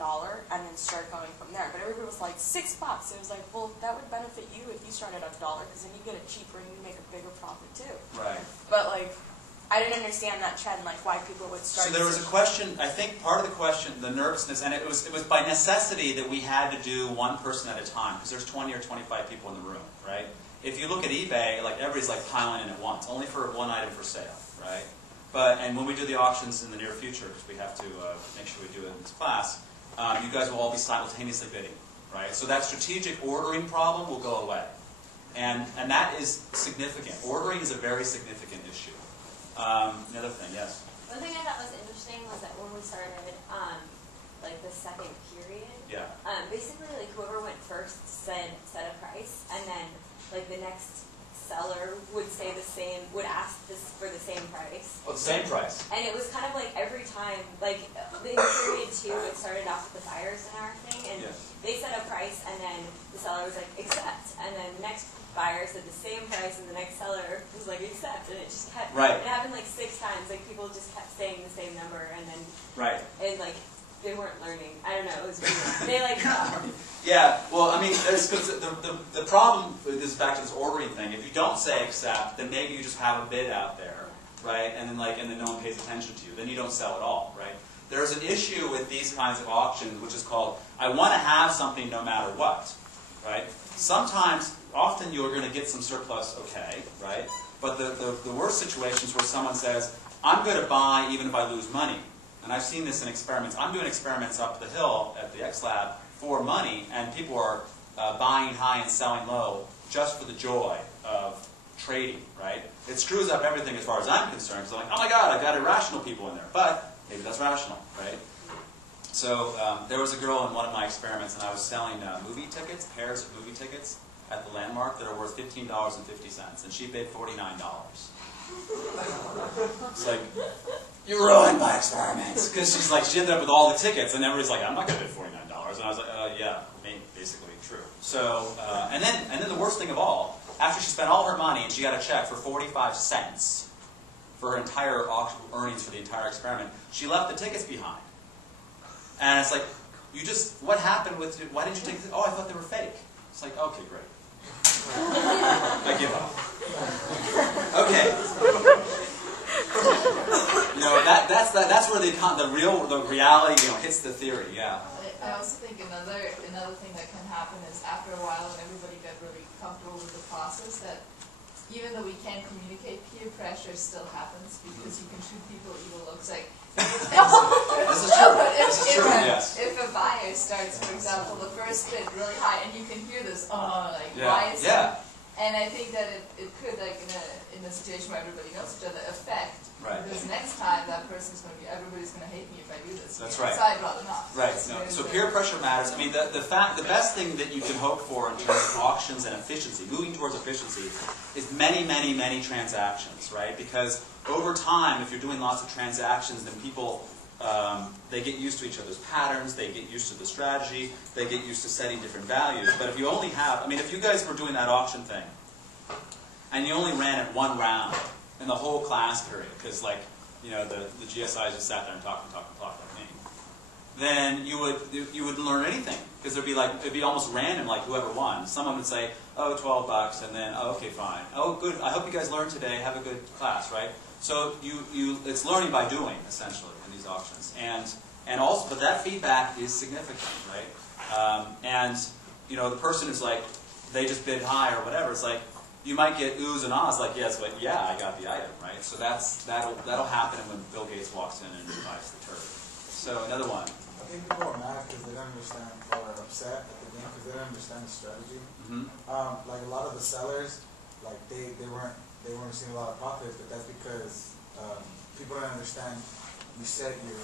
and then start going from there? But everybody was like, $6. It was like, well, that would benefit you if you started at $1, because then you get it cheaper and you make a bigger profit too. Right. But like, I didn't understand that trend, like why people would start. So there was a question, I think part of the question, the nervousness, and it was by necessity that we had to do one person at a time, because there's 20 or 25 people in the room, right? If you look at eBay, like everybody's like piling in at once, only for one item for sale, right? And when we do the auctions in the near future, because we have to make sure we do it in this class, you guys will all be simultaneously bidding, right? So that strategic ordering problem will go away. And that is significant. Ordering is a very significant issue. Another thing, yes? One thing I thought was interesting was that when we started, like the second period, Yeah. basically like whoever went first set a price, and then like the next seller would say the same, would ask this for the same price. Oh, the same price. And it was kind of like every time, like in period 2, it started off with the buyers and everything, and Yes. they set a price, and then the seller was like, accept, and then the next buyer said the same price, and the next seller was like, accept, and it just kept, Right. it happened like 6 times, like people just kept saying the same number, and then, Right. and like, they weren't learning. I don't know, it was weird. They like, Yeah, well, I mean, because the problem is back to this ordering thing. If you don't say accept, then maybe you just have a bid out there, right? And then no one pays attention to you. Then you don't sell at all, right? There's an issue with these kinds of auctions, which is called, I want to have something no matter what, right? Sometimes, often you're going to get some surplus, okay, right? But the worst situations where someone says, I'm going to buy even if I lose money. And I've seen this in experiments. I'm doing experiments up the hill at the X Lab for money, and people are buying high and selling low just for the joy of trading, right? It screws up everything as far as I'm concerned, because I'm like, oh my God, I've got irrational people in there. But maybe that's rational, right? So there was a girl in one of my experiments, and I was selling movie tickets, pairs of movie tickets, at the Landmark that are worth $15.50, and she bid $49. It's like, you ruined my experiments. Because she's like, she ended up with all the tickets, and everybody's like, I'm not going to bid $49. And I was like, yeah, basically true. So, and then the worst thing of all, after she spent all her money and she got a check for 45 cents for her entire auction earnings for the entire experiment, she left the tickets behind. And it's like, what happened with, why didn't you take, oh, I thought they were fake. It's like, okay, great. I give up. Okay. That's where the reality hits the theory. Yeah. I also think another thing that can happen is after a while when everybody got really comfortable with the process, that even though we can't communicate, peer pressure still happens because you can shoot people evil looks. Like this is true. Yes. If a buyer starts, for example, the first bid really high, and you can hear this, Yeah. why is Yeah. And I think that it could, like in a situation where everybody knows each other, affect. Right. Because next time that person's going to be, everybody's going to hate me if I do this. That's right. So I'd rather not. Right. No. So peer pressure matters. I mean, the best thing that you can hope for in terms of auctions and efficiency, moving towards efficiency, is many, many, many transactions, right? Because over time, if you're doing lots of transactions, then people, they get used to each other's patterns, they get used to the strategy, they get used to setting different values. But if you only have, I mean, if you guys were doing that auction thing, and you only ran it one round in the whole class period, because the GSIs just sat there and talked like me, then you would learn anything, because it'd be almost random, like whoever won. Someone would say, oh, $12, and then, oh, okay, fine. Oh, good. I hope you guys learned today. Have a good class, right? So it's learning by doing, essentially, in these auctions, and also, but that feedback is significant, right? The person is like, they just bid high or whatever. It's like, you might get oohs and ahs, like, yes, but yeah, I got the item, right? So that'll happen when Bill Gates walks in and buys the turd. So another one. I think people are mad because they don't understand or are upset at the them because they didn't understand the strategy. Mm-hmm. Like a lot of the sellers, like they weren't seeing a lot of profits, but that's because people don't understand. You set your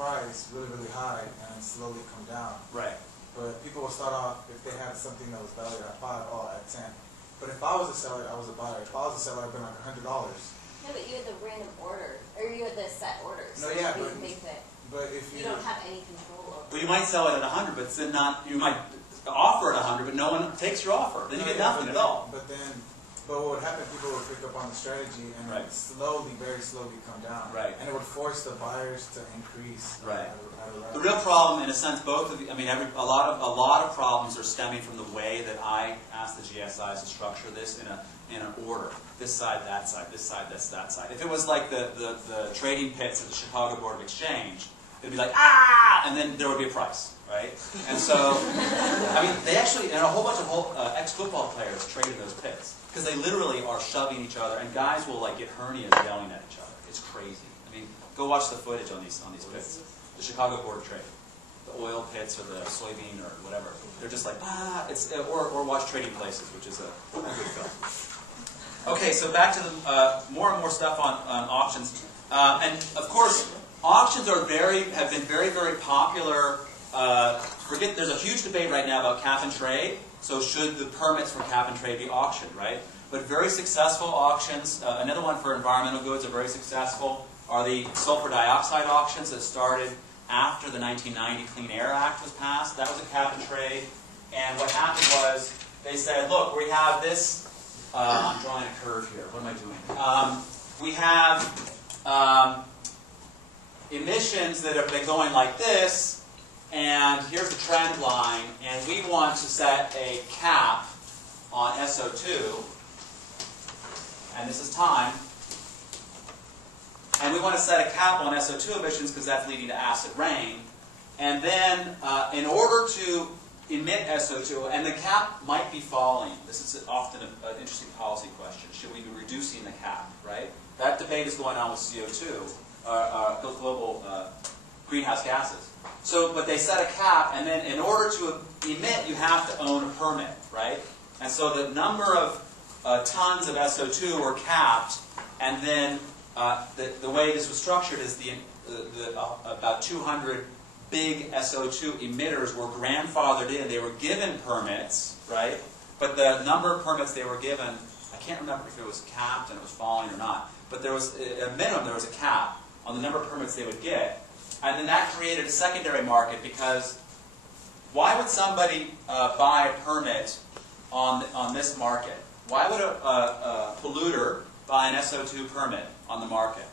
price really high and then slowly come down. Right. But people will start off if they had something that was valued at 5, at 10. But if I was a seller, I was a buyer. If I was a seller, I'd been like $100. No, but you had the random order, or you had the set orders. No, yeah, so but- you think that But if you don't have any control over. But you might sell it at 100, but then not. You might offer at 100, but no one takes your offer. Then you get nothing at all. But what would happen, people would pick up on the strategy and Right. slowly, very slowly come down. Right. And it would force the buyers to increase. Right. At a The real problem, in a sense, both of you, I mean, a lot of problems are stemming from the way that I asked the GSIs to structure this in an order. This side, that side, this side, that side. If it was like the trading pits at the Chicago Board of Exchange, it'd be like, and then there would be a price, right? And so, I mean, they actually, and a whole bunch of ex-football players traded those pits. Because they literally are shoving each other, and guys will like get hernias yelling at each other. It's crazy. I mean, go watch the footage on these pits. The Chicago Board of Trade, the oil pits or the soybean or whatever. They're just like or watch Trading Places, which is a good film. Okay, so back to the more and more stuff on auctions, and of course, auctions have been very popular. There's a huge debate right now about cap and trade. So should the permits for cap and trade be auctioned, right? But very successful auctions, another one for environmental goods are very successful, are the sulfur dioxide auctions that started after the 1990 Clean Air Act was passed. That was a cap and trade. And what happened was they said, look, we have this, I'm drawing a curve here. What am I doing? We have emissions that have been going like this, and here's the trend line, and we want to set a cap on SO2, and this is time, and we want to set a cap on SO2 emissions because that's leading to acid rain, and then in order to emit SO2, and the cap might be falling, this is often an interesting policy question, should we be reducing the cap, right? That debate is going on with CO2, global greenhouse gases. So, but they set a cap, and then in order to emit, you have to own a permit, right? And so the number of tons of SO2 were capped, and then the way this was structured is about 200 big SO2 emitters were grandfathered in. They were given permits, right? But the number of permits they were given, I can't remember if it was capped and it was falling or not, but there was, at a minimum, there was a cap on the number of permits they would get. And then that created a secondary market because why would somebody buy a permit on this market? Why would a polluter buy an SO2 permit on the market?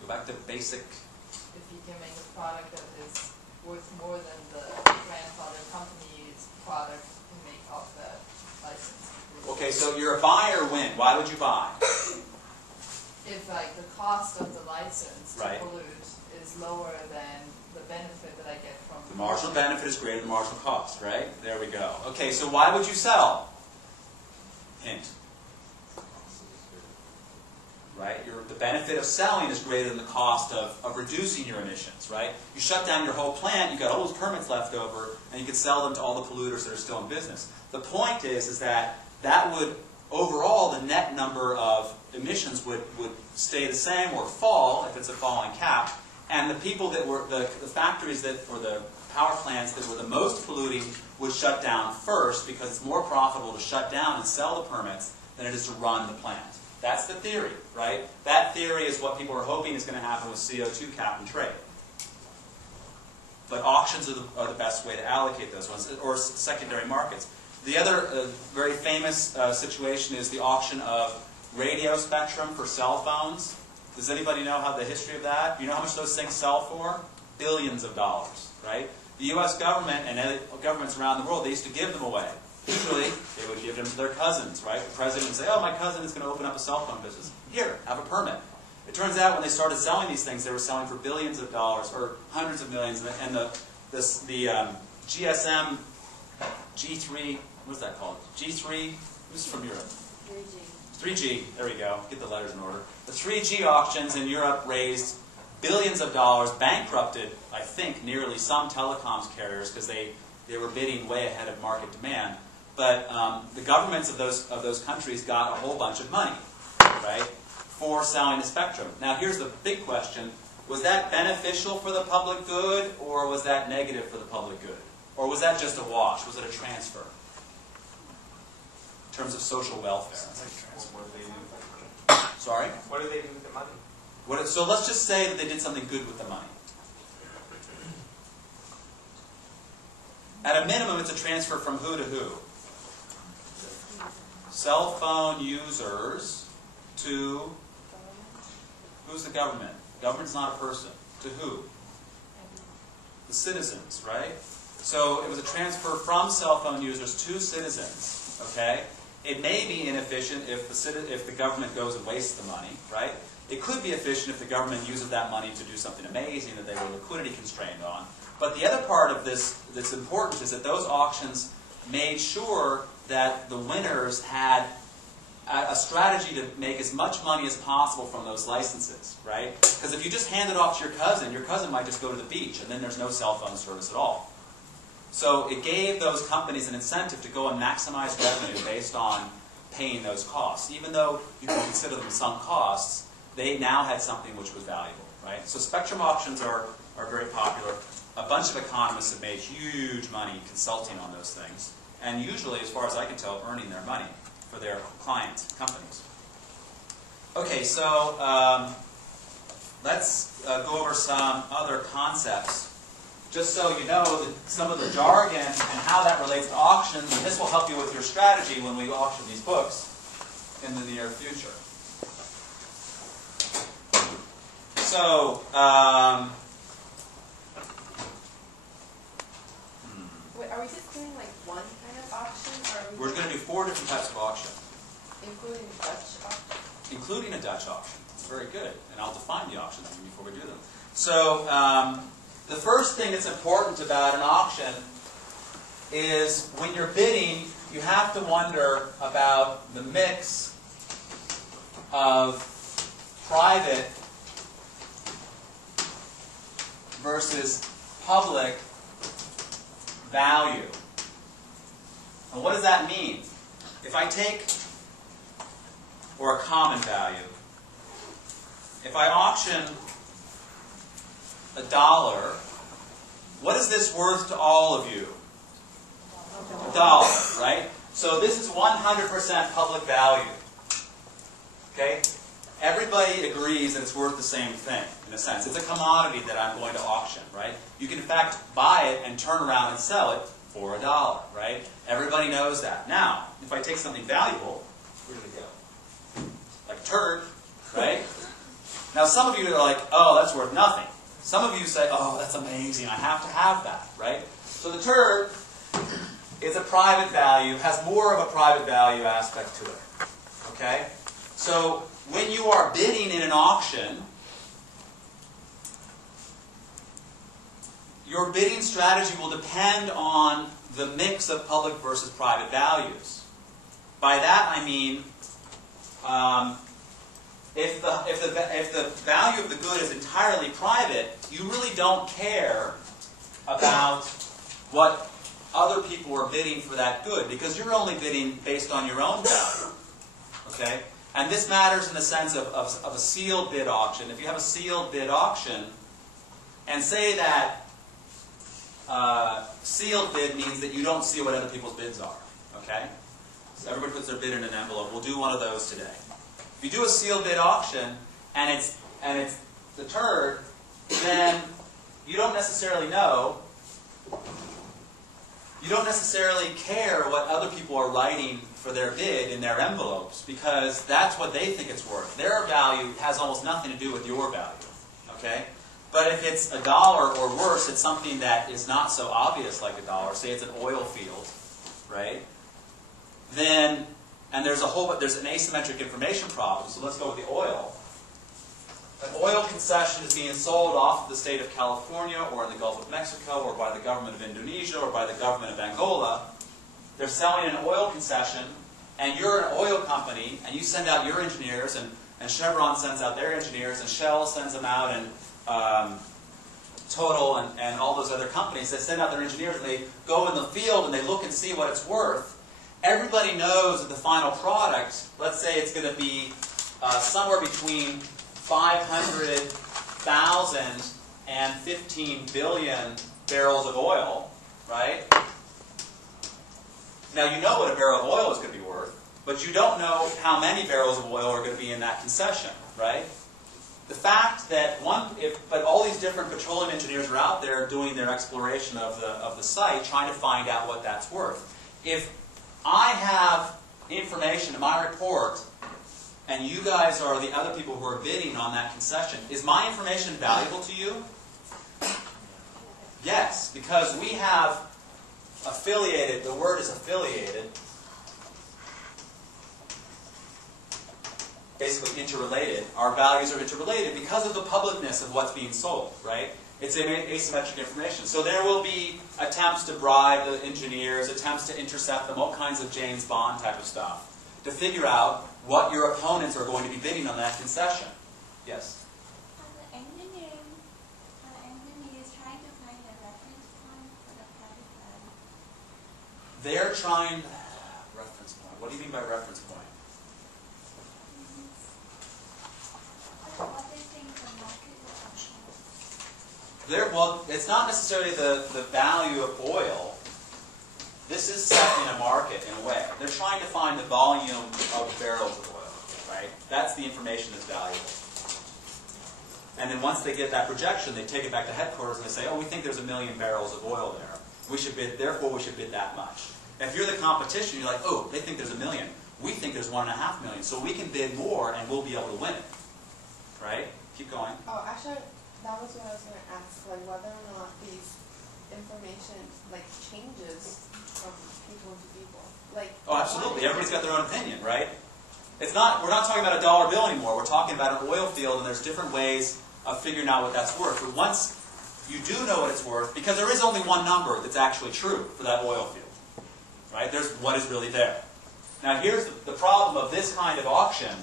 Go back to basic. If you can make a product that is worth more than the grandfather company's product can make off that license. Okay, so you're a buyer when? Why would you buy? If like the cost of the license to Right. pollute is lower than the benefit that I get from The marginal benefit is greater than the marginal cost, right? There we go. Okay, so why would you sell? Hint. Right? The benefit of selling is greater than the cost of reducing your emissions, right? You shut down your whole plant, you've got all those permits left over, and you could sell them to all the polluters that are still in business. The point is that would, overall, the net number of emissions would stay the same or fall if it's a falling cap, and the people that were, the factories that, or the power plants that were the most polluting would shut down first because it's more profitable to shut down and sell the permits than it is to run the plant. That's the theory, right? That theory is what people are hoping is going to happen with CO2 cap and trade. But auctions are the best way to allocate those ones, or secondary markets. The other very famous situation is the auction of radio spectrum for cell phones. Does anybody know how the history of that? Do you know how much those things sell for? Billions of dollars, right? The U.S. government and other governments around the world, they used to give them away. Usually, they would give them to their cousins, right? The president would say, oh, my cousin is going to open up a cell phone business. Here, have a permit. It turns out when they started selling these things, they were selling for billions of dollars, or hundreds of millions, and the GSM G3, what's that called? G3, this is from Europe. 3G, there we go, get the letters in order. The 3G auctions in Europe raised billions of dollars, bankrupted, I think, nearly some telecoms carriers because they they were bidding way ahead of market demand. But the governments of those countries got a whole bunch of money, right, for selling the spectrum. Now here's the big question. Was that beneficial for the public good, or was that negative for the public good? Or was that just a wash? Was it a transfer? In terms of social welfare. What do they do? Sorry? What do they do with the money? So let's just say that they did something good with the money. At a minimum, it's a transfer from who to who? Cell phone users to... Who's the government? Government's not a person. To who? The citizens, right? So it was a transfer from cell phone users to citizens, okay? It may be inefficient if the government goes and wastes the money, right? It could be efficient if the government uses that money to do something amazing that they were liquidity constrained on. But the other part of this that's important is that those auctions made sure that the winners had a strategy to make as much money as possible from those licenses, right? Because if you just hand it off to your cousin might just go to the beach, and then there's no cell phone service at all. So it gave those companies an incentive to go and maximize revenue based on paying those costs. Even though you can consider them sunk costs, they now had something which was valuable, right? So spectrum auctions are very popular. A bunch of economists have made huge money consulting on those things, and usually, as far as I can tell, earning their money for their client companies. Okay, so let's go over some other concepts, just so you know some of the jargon and how that relates to auctions, and this will help you with your strategy when we auction these books in the near future. So, Wait, are we just doing like one kind of auction, or are we we're going to do 4 different types of auction. including Dutch auction? Including a Dutch auction. It's very good. And I'll define the auctions before we do them. So, the first thing that's important about an auction is when you're bidding, you have to wonder about the mix of private versus public value. And what does that mean? If I take, or a common value, if I auction $1, what is this worth to all of you? $1, right? So this is 100% public value. Okay? Everybody agrees that it's worth the same thing, in a sense. It's a commodity that I'm going to auction, right? You can, in fact, buy it and turn around and sell it for $1, right? Everybody knows that. Now, if I take something valuable, where did it go? Like a turd, right? Now, some of you are like, oh, that's worth nothing. Some of you say, oh, that's amazing, I have to have that, right? So the turd is a private value, has more of a private value aspect to it, okay? So when you are bidding in an auction, your bidding strategy will depend on the mix of public versus private values. By that I mean, if the value of the good is entirely private, you really don't care about what other people are bidding for that good, because you're only bidding based on your own value. Okay? And this matters in the sense of a sealed bid auction. If you have a sealed bid auction, and say that sealed bid means that you don't see what other people's bids are. Okay? So everybody puts their bid in an envelope. We'll do one of those today. If you do a sealed bid auction and it's the turd, then you don't necessarily know. You don't necessarily care what other people are writing for their bid in their envelopes, because that's what they think it's worth. Their value has almost nothing to do with your value. Okay? But if it's $1 or worse, it's something that is not so obvious like $1. Say it's an oil field, right? Then, and there's an asymmetric information problem. So let's go with the oil. An oil concession is being sold off of the state of California, or in the Gulf of Mexico, or by the government of Indonesia, or by the government of Angola. They're selling an oil concession, and you're an oil company, and you send out your engineers, and Chevron sends out their engineers, and Shell sends them out and Total and all those other companies, they send out their engineers and they go in the field and they look and see what it's worth. Everybody knows that the final product, let's say it's going to be somewhere between 500,000 and 15 billion barrels of oil, right? Now you know what a barrel of oil is going to be worth, but you don't know how many barrels of oil are going to be in that concession, right? The fact that but all these different petroleum engineers are out there doing their exploration of the site, trying to find out what that's worth. If I have information in my report, and you guys are the other people who are bidding on that concession, is my information valuable to you? Yes, because we have affiliated, the word is affiliated, basically interrelated. Our values are interrelated because of the publicness of what's being sold, right? It's asymmetric information. So there will be attempts to bribe the engineers, attempts to intercept them, all kinds of James Bond type of stuff, to figure out what your opponents are going to be bidding on that concession. Yes? The engineer is trying to find a reference point for the private value. They're trying... Reference point. What do you mean by reference point? What they think the market will function. Well, it's not necessarily the value of oil. This is set in a market in a way. They're trying to find the volume of barrels of oil, right? That's the information that's valuable. And then once they get that projection, they take it back to headquarters and they say, oh, we think there's 1 million barrels of oil there. We should bid, therefore we should bid that much. If you're the competition, you're like, oh, they think there's 1 million. We think there's 1.5 million. So we can bid more and we'll be able to win it. Right? Keep going. Oh, actually, that was what I was going to ask, like whether or not these information like changes from people to people. Like. Oh, absolutely. Everybody's got their own opinion, right? It's not. We're not talking about a dollar bill anymore. We're talking about an oil field, and there's different ways of figuring out what that's worth. But once you do know what it's worth, because there is only one number that's actually true for that oil field, right? There's what is really there. Now, here's the problem of this kind of auction.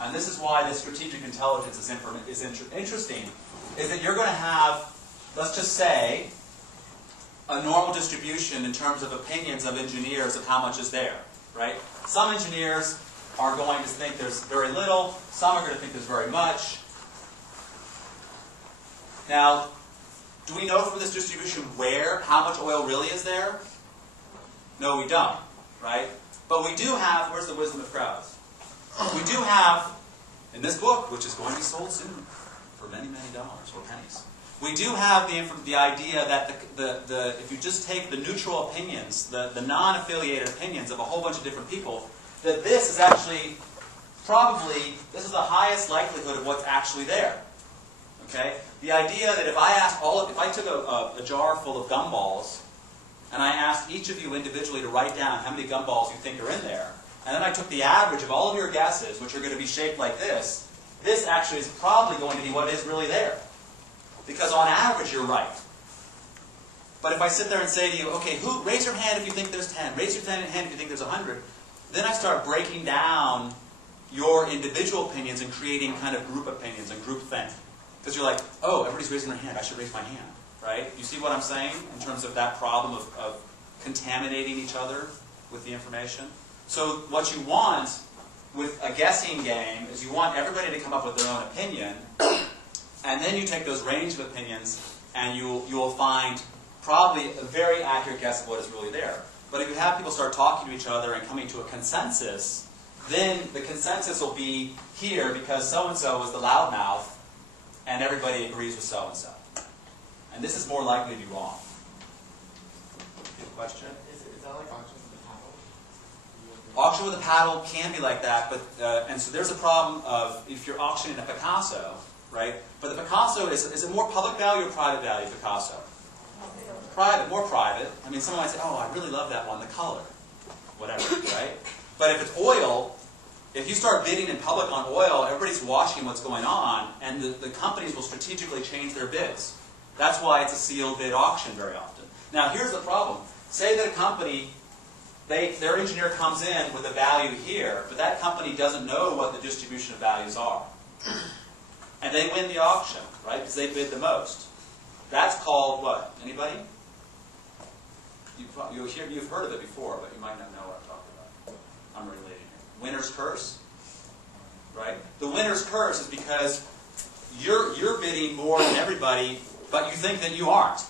And this is why this strategic intelligence is interesting, is that you're going to have, let's just say, a normal distribution in terms of opinions of engineers of how much is there, right? Some engineers are going to think there's very little, some are going to think there's very much. Now, do we know from this distribution how much oil really is there? No, we don't, right? But we do have, where's the wisdom of crowds? We do have, in this book, which is going to be sold soon for many, many dollars or pennies, we do have the idea that if you just take the neutral opinions, the non-affiliated opinions of a whole bunch of different people, that this is actually this is the highest likelihood of what's actually there. Okay? The idea that if I took a jar full of gumballs and I asked each of you individually to write down how many gumballs you think are in there, and then I took the average of all of your guesses, which are going to be shaped like this actually is probably going to be what is really there. Because on average, you're right. But if I sit there and say to you, okay, raise your hand if you think there's 10, raise your hand if you think there's 100, then I start breaking down your individual opinions and creating kind of group opinions and group think. Because you're like, oh, everybody's raising their hand, I should raise my hand. Right? You see what I'm saying in terms of that problem of contaminating each other with the information? So what you want with a guessing game is you want everybody to come up with their own opinion, and then you take those range of opinions and you will find probably a very accurate guess of what is really there. But if you have people start talking to each other and coming to a consensus, then the consensus will be here because so-and-so was the loudmouth and everybody agrees with so-and-so. And this is more likely to be wrong. Good question. Is that like auction with a paddle? Auction with a paddle can be like that, but and so there's a problem of if you're auctioning a Picasso, right? But the Picasso is it more public value or private value, Picasso? Private, more private. I mean, someone might say, oh, I really love that one, the color, whatever, right? But if it's oil, if you start bidding in public on oil, everybody's watching what's going on, and the companies will strategically change their bids. That's why it's a sealed bid auction very often. Now, here's the problem. Say that a company, their engineer comes in with a value here, but that company doesn't know what the distribution of values are. And they win the auction, right, because they bid the most. That's called what? Anybody? You've heard of it before, but you might not know what I'm talking about. I'm relating here. Winner's curse, right? The winner's curse is because you're bidding more than everybody, but you think that you aren't,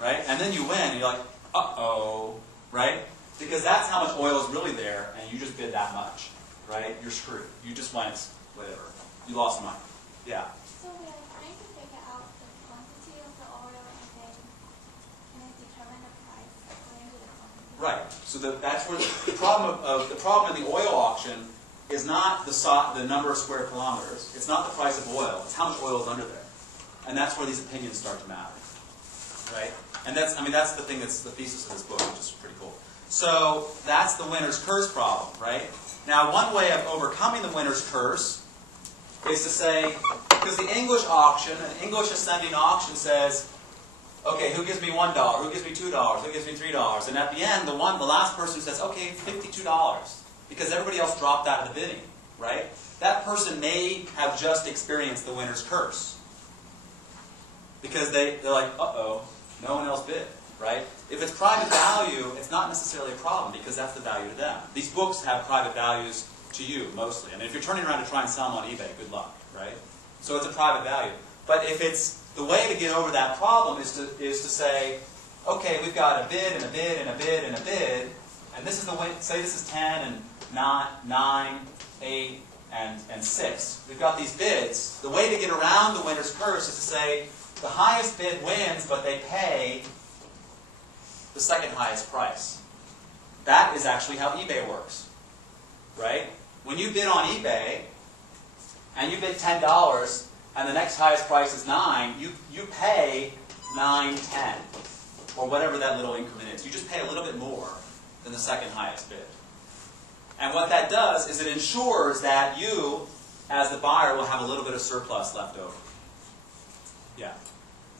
right? And then you win, and you're like, uh-oh, right? Because that's how much oil is really there, and you just bid that much, right? You're screwed. You just went, whatever. You lost money. Yeah. So we are trying to figure out the quantity of the oil and then determine the price according to the quantity. Right. So that's where the problem in the oil auction is not the number of square kilometers. It's not the price of oil. It's how much oil is under there, and that's where these opinions start to matter, right? And that's the thing that's the thesis of this book, which is pretty cool. So that's the winner's curse problem, right? Now, one way of overcoming the winner's curse is to say, because the English auction, an English ascending auction says, okay, who gives me $1? Who gives me $2? Who gives me $3? And at the end, the last person says, okay, $52, because everybody else dropped out of the bidding, right? That person may have just experienced the winner's curse, because they're like, uh-oh, no one else bid, right? If it's private value, it's not necessarily a problem, because that's the value to them. These books have private values to you, mostly. I mean, if you're turning around to try and sell them on eBay, good luck, right? So it's a private value. But if it's, the way to get over that problem is to say, okay, we've got a bid and a bid and a bid and a bid, and this is the way, say this is 10 and 9, 8, and 6. We've got these bids. The way to get around the winner's curse is to say, the highest bid wins, but they pay the second highest price. That is actually how eBay works, right? When you bid on eBay, and you bid $10, and the next highest price is 9, you pay 9, 10, or whatever that little increment is. You just pay a little bit more than the second highest bid. And what that does is it ensures that you, as the buyer, will have a little bit of surplus left over. Yeah?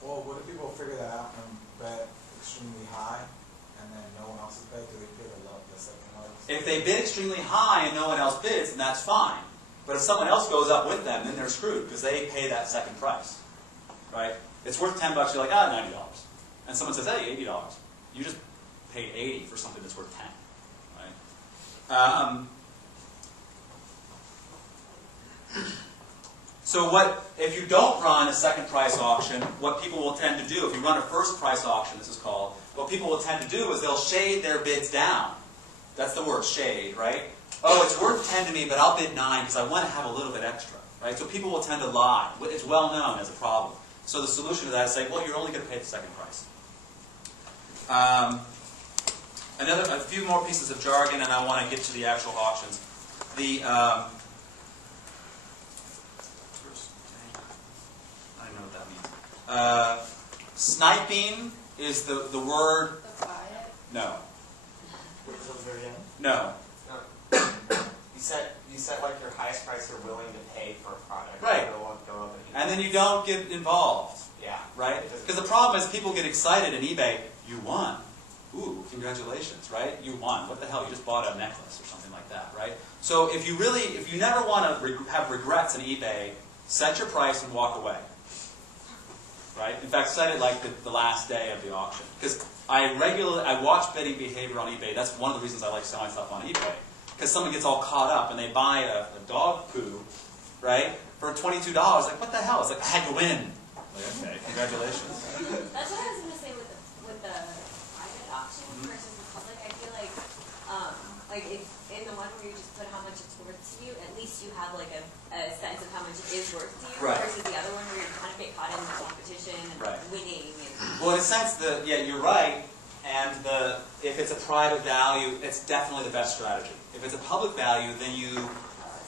Well, what if people figure that out and bet extremely high, and then no one else is bet? Do they bid the second highest? If they bid extremely high and no one else bids, then that's fine. But if someone else goes up with them, then they're screwed, because they pay that second price. Right? It's worth $10, you're like, $90. And someone says, hey, $80. You just paid $80 for something that's worth $10. Right? So if you don't run a second price auction, what people will tend to do, if you run a first price auction, this is called, what people will tend to do is they'll shade their bids down. That's the word, shade, right? Oh, it's worth 10 to me, but I'll bid 9 because I want to have a little bit extra, right? So people will tend to lie. It's well known as a problem. So the solution to that is say, well, you're only going to pay the second price. A few more pieces of jargon, and I want to get to the actual auctions. I don't know what that means. Sniping is the word. No. Which is at the very end? No. You set like your highest price you're willing to pay for a product. Right. Go up And then you don't get involved. Yeah. Right? Because the problem is people get excited in eBay. You won. Ooh, congratulations, right? You won. What the hell? You just bought a necklace or something like that, right? So if you never want to have regrets in eBay, set your price and walk away. Right? In fact, set it like the last day of the auction. Because I watch bidding behavior on eBay. That's one of the reasons I like selling stuff on eBay. Because someone gets all caught up and they buy a dog poo, right, for $22. Like, what the hell? It's like, I had to win. Like, okay, congratulations. That's what I was going to say with the private auction versus the public. I feel like if in the one where you just put how much it's worth to you, at least you have like a sense of how much it is worth to you, right, versus the other one where you're kind of get caught in the competition and right, winning. And well, in a sense, yeah, you're right. And if it's a private value, it's definitely the best strategy. If it's a public value, then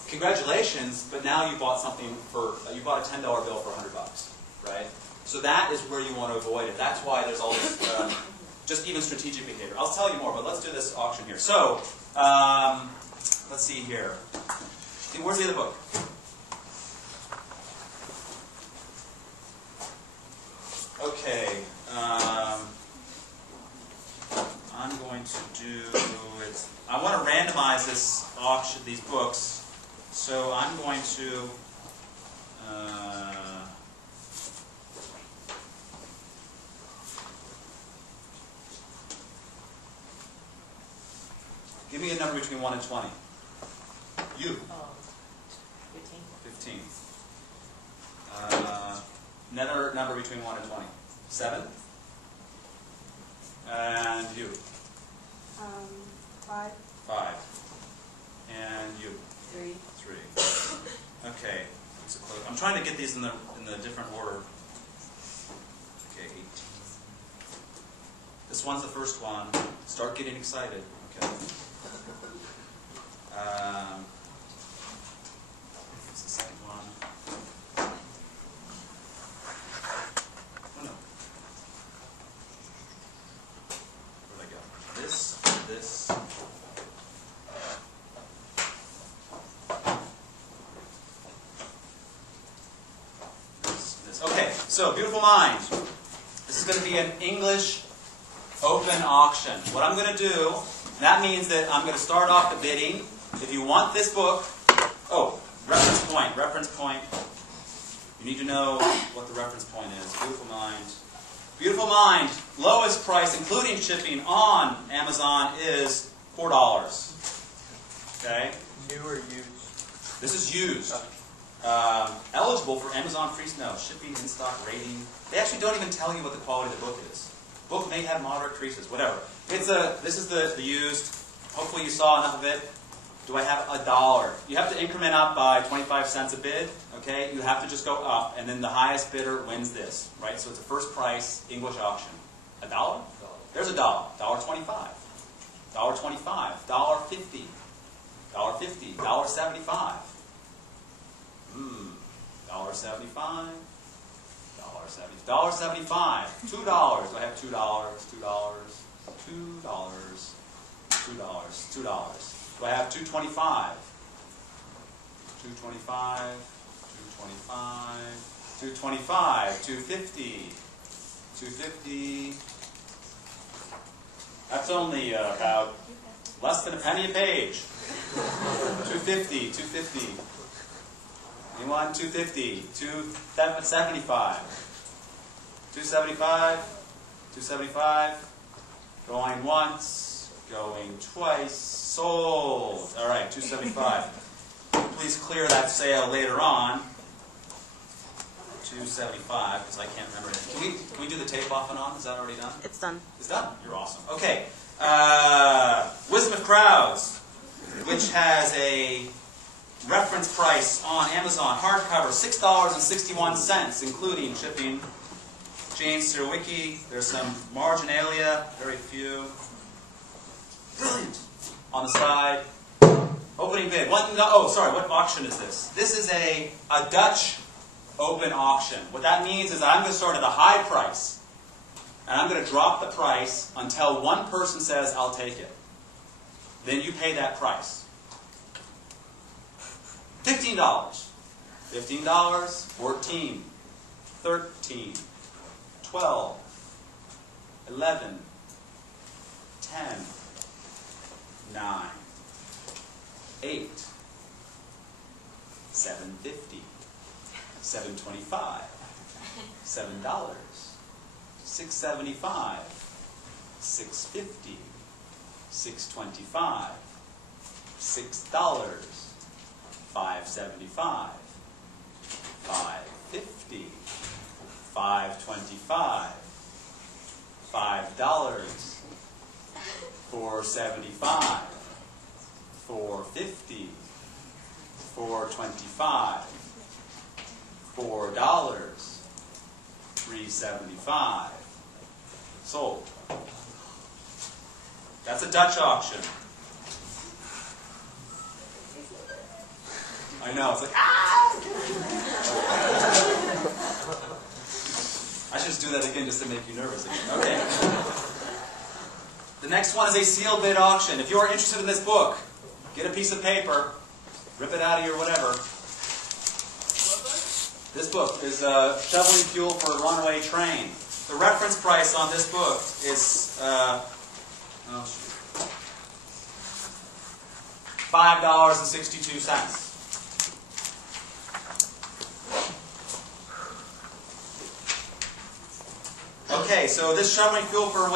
congratulations, but now you bought something you bought a $10 bill for $100, right? So that is where you want to avoid it. That's why there's all this, just even strategic behavior. I'll tell you more, but let's do this auction here. So, let's see here. Where's the other book? Okay. I'm going to do it. I want to randomize this auction, these books. So I'm going to. Give me a number between 1 and 20. You. 15. 15. Another number between 1 and 20. 7. And you. 5. 5. And you. 3. 3. Okay. It's a close. I'm trying to get these in the different order. Okay, 18. This one's the first one. Start getting excited. Okay. This is the second one. Oh no. Where'd I go? This. Okay, so beautiful mind. This is going to be an English open auction. What I'm going to do, that means that I'm going to start off the bidding. If you want this book, reference point. You need to know what the reference point is. Beautiful mind. Beautiful mind, lowest price, including shipping on Amazon, is $4. Okay? New or used? This is used. Eligible for Amazon free shipping, in stock, rating. They actually don't even tell you what the quality of the book is. Book may have moderate creases, whatever. This is the used. Hopefully you saw enough of it. Do I have $1? You have to increment up by 25 cents a bid. Okay, you have to just go up, and then the highest bidder wins this. Right, so it's a first price English auction. $1? There's $1. $1.25. $1.25. $1.50. $1.50. $1.75. $1.75. $1.75. $2. I have $2. $2. $2. $2. $2. Do I have $2.25? $2.25. $2.25. $2.25. $2.50. $2.50. That's only about less than a penny a page. $2.50. $2.50. Anyone? $2.50. $2.75. $2.75. $2.75. Going once. Going twice. Sold. All right, $2.75. Please clear that sale later on. $2.75, because I can't remember it. Can we do the tape off and on? Is that already done? It's done. It's done? You're awesome. Okay. Wisdom of Crowds, which has a reference price on Amazon, hardcover, $6.61, including shipping. James Sirwicki, there's some marginalia, very few. Brilliant. On the side. Opening bid. What auction is this? This is a Dutch open auction. What that means is I'm going to start at a high price, and I'm going to drop the price until one person says, I'll take it. Then you pay that price. $15. $15, 14, 13, 12, 11, 10, 9, 8, 7.50, 7.25, $7, 6.75, 6.50, 6.25, $6, 5.75, 5.50, 5.25, $5, 4.75, 4.50, 4.25, $4, 3.75. Sold. That's a Dutch auction. I know, it's like, ah! I should just do that again just to make you nervous again. Okay. The next one is a sealed bid auction. If you are interested in this book, get a piece of paper, rip it out of your whatever. This book is Shoveling Fuel for a Runaway Train. The reference price on this book is $5.62. Okay, so this Shoveling Fuel for a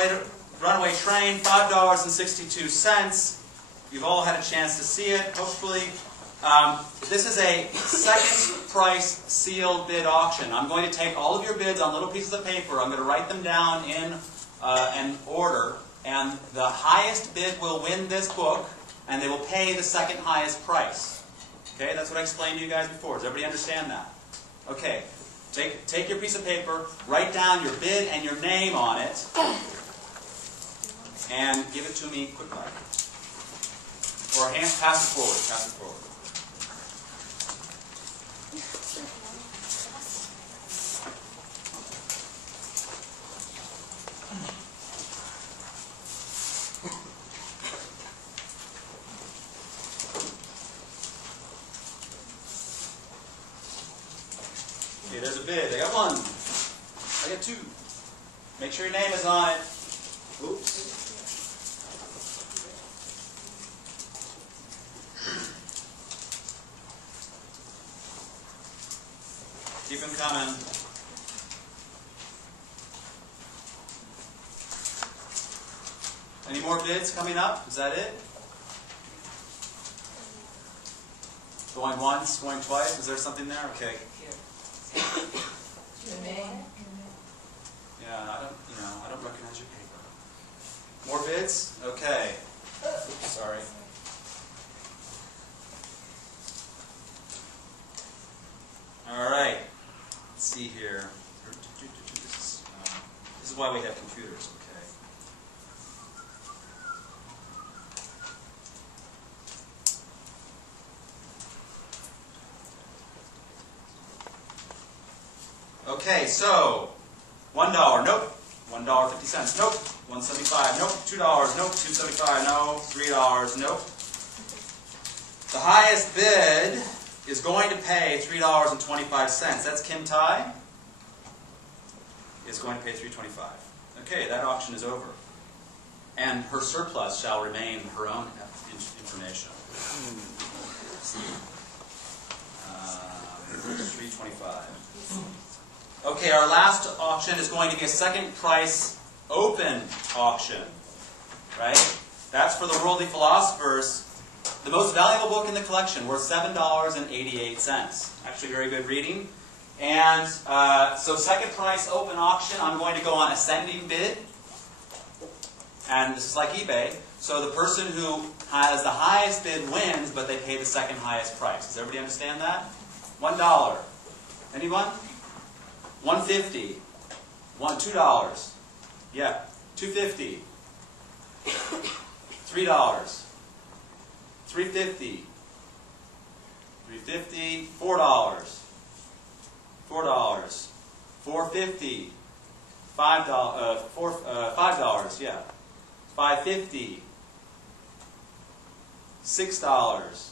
Runaway Train, $5.62. You've all had a chance to see it, hopefully. This is a second price sealed bid auction. I'm going to take all of your bids on little pieces of paper. I'm going to write them down in an order. And the highest bid will win this book, and they will pay the second highest price. Okay, that's what I explained to you guys before. Does everybody understand that? Okay, take your piece of paper, write down your bid and your name on it, and give it to me quickly. Or pass it forward. Pass it forward. Okay, there's a bid. I got one. I got two. Make sure your name is on it. Oops. Keep them coming. Any more bids coming up? Is that it? Going once, going twice? Is there something there? Okay. Your name. Yeah, I don't recognize your paper. More bids? Okay. Oops, sorry. All right. Let's see here. This is why we have computers. Okay, so $1, nope. $1.50, nope. $1.75, nope. $2, nope. $2.75, no. $3, nope. The highest bid is going to pay $3.25. That's Kim Tai. Is going to pay $3.25. Okay, that auction is over. And her surplus shall remain her own information. $3.25. Okay, our last auction is going to be a second price open auction. Right? That's for the Worldly Philosophers. The most valuable book in the collection, worth $7.88. Actually, very good reading. And so second price open auction, I'm going to go on ascending bid. And this is like eBay. So the person who has the highest bid wins, but they pay the second highest price. Does everybody understand that? $1. Anyone? $1.50. $2. Yeah. $2.50. $3. $3.50. $3.50. $4. $4. $4.50. $5. Yeah. $5.50. $6.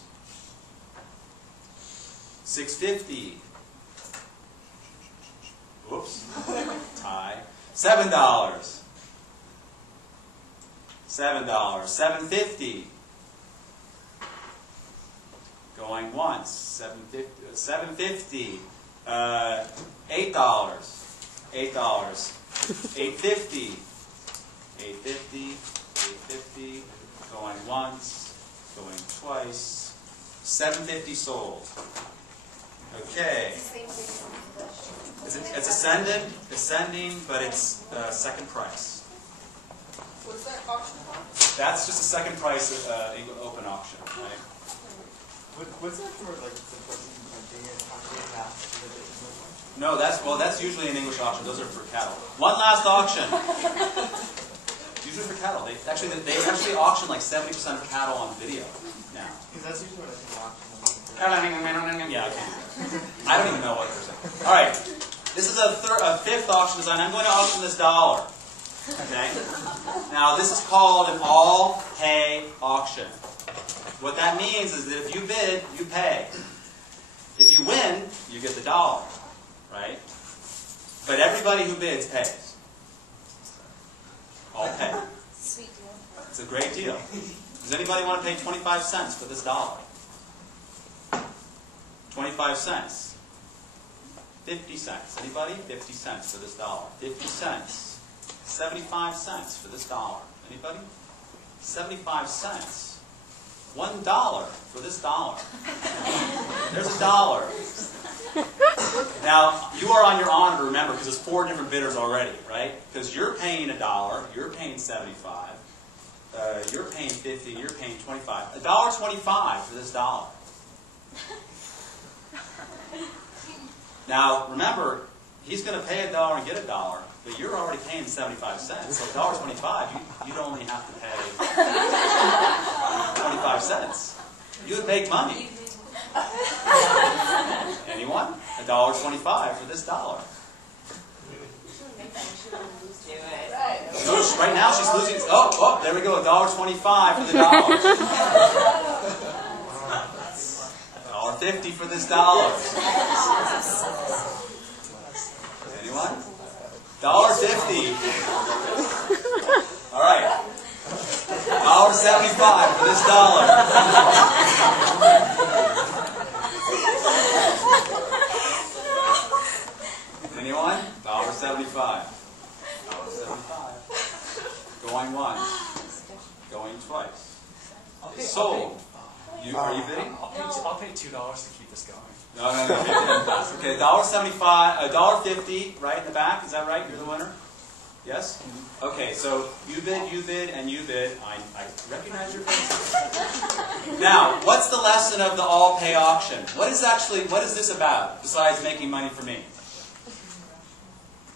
$6.50. Whoops. Tie. $7. $7.50. Going once. $7.50. $8. $8. $8.50. $8.50. Going once. Going twice. $7.50 sold. Okay. It's ascending, but it's second price. What's that auction for? That's just a second price open auction, right? What's that for, like, the person paying half of the No, that's usually an English auction. Those are for cattle. One last auction. Usually for cattle. They actually auction like 70% of cattle on video now. Because that's usually what I think auction. Yeah, okay. I don't even know what they're saying. All right. This is a fifth auction design. I'm going to auction this $1. Okay? Now, this is called an all-pay auction. What that means is that if you bid, you pay. If you win, you get the $1. Right? But everybody who bids pays. All pay. Sweet deal. It's a great deal. Does anybody want to pay 25 cents for this $1? 25 cents. 50 cents. Anybody? 50 cents for this $1. 50 cents. 75 cents for this $1. Anybody? 75 cents. $1 for this dollar. There's $1. Now, you are on your honor to remember, because there's 4 different bidders already, right? Because you're paying $1, you're paying 75, you're paying 50, you're paying 25. $1.25 for this dollar. Now, remember, he's going to pay $1 and get $1, but you're already paying 75 cents. So $1.25, you'd only have to pay 25 cents. You would make money. Anyone? $1.25 for this dollar. Notice right now she's losing. Oh, there we go. $1.25 for the dollar. $1.50 for this dollar. Anyone? $1.50. All right. $1.75 for this dollar. Anyone? $1.75. $1.75. Going once. Going twice. Sold. Are you bidding? I'll pay $2 to keep this going. No. Okay, $1.75, $1.50, right in the back. Is that right? You're the winner. Yes. Okay, so you bid, and you bid. I recognize your faces. Now, what's the lesson of the all-pay auction? What is this about besides making money for me?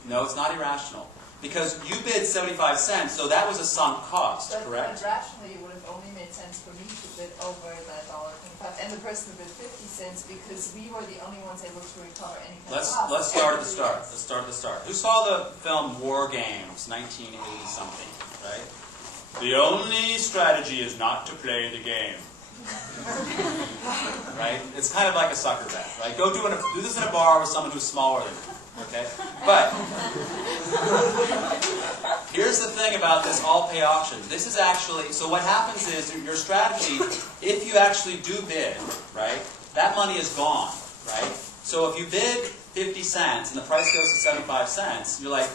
No, it's not irrational. Because you bid 75 cents, so that was a sunk cost, correct? But rationally, it would have only made sense for me to bid over that $1.25 and the person who bid 50 cents because we were the only ones able to recover any kind of loss. Let's start at the start. Let's start at the start. Who saw the film War Games, 1980 something, right? The only strategy is not to play the game. Right? It's kind of like a sucker bet, right? Go do this in a bar with someone who's smaller than you. Okay? But here's the thing about this all-pay auction. This is actually, so what happens is your strategy, if you actually do bid, right, that money is gone, right? So if you bid 50 cents and the price goes to 75 cents, you're like,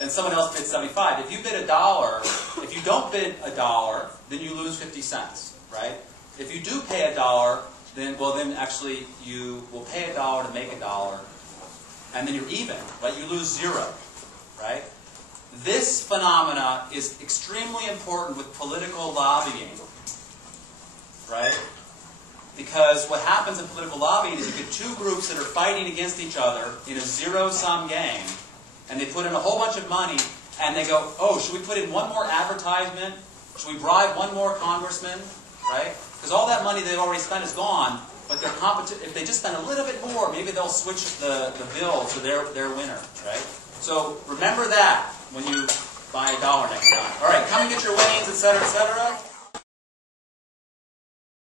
and someone else bids 75. If you bid $1, if you don't bid $1, then you lose 50 cents, right? If you do pay $1, then actually you will pay $1 to make $1. And then you're even, right? You lose 0, right? This phenomena is extremely important with political lobbying, right? Because what happens in political lobbying is you get 2 groups that are fighting against each other in a zero-sum game, and they put in a whole bunch of money, and they go, oh, should we put in one more advertisement? Should we bribe one more congressman, right? Because all that money they've already spent is gone. But if they just spend a little bit more, maybe they'll switch the bill to their winner, right? So remember that when you buy $1 next time. All right, come and get your weigh-ins, etc., etc.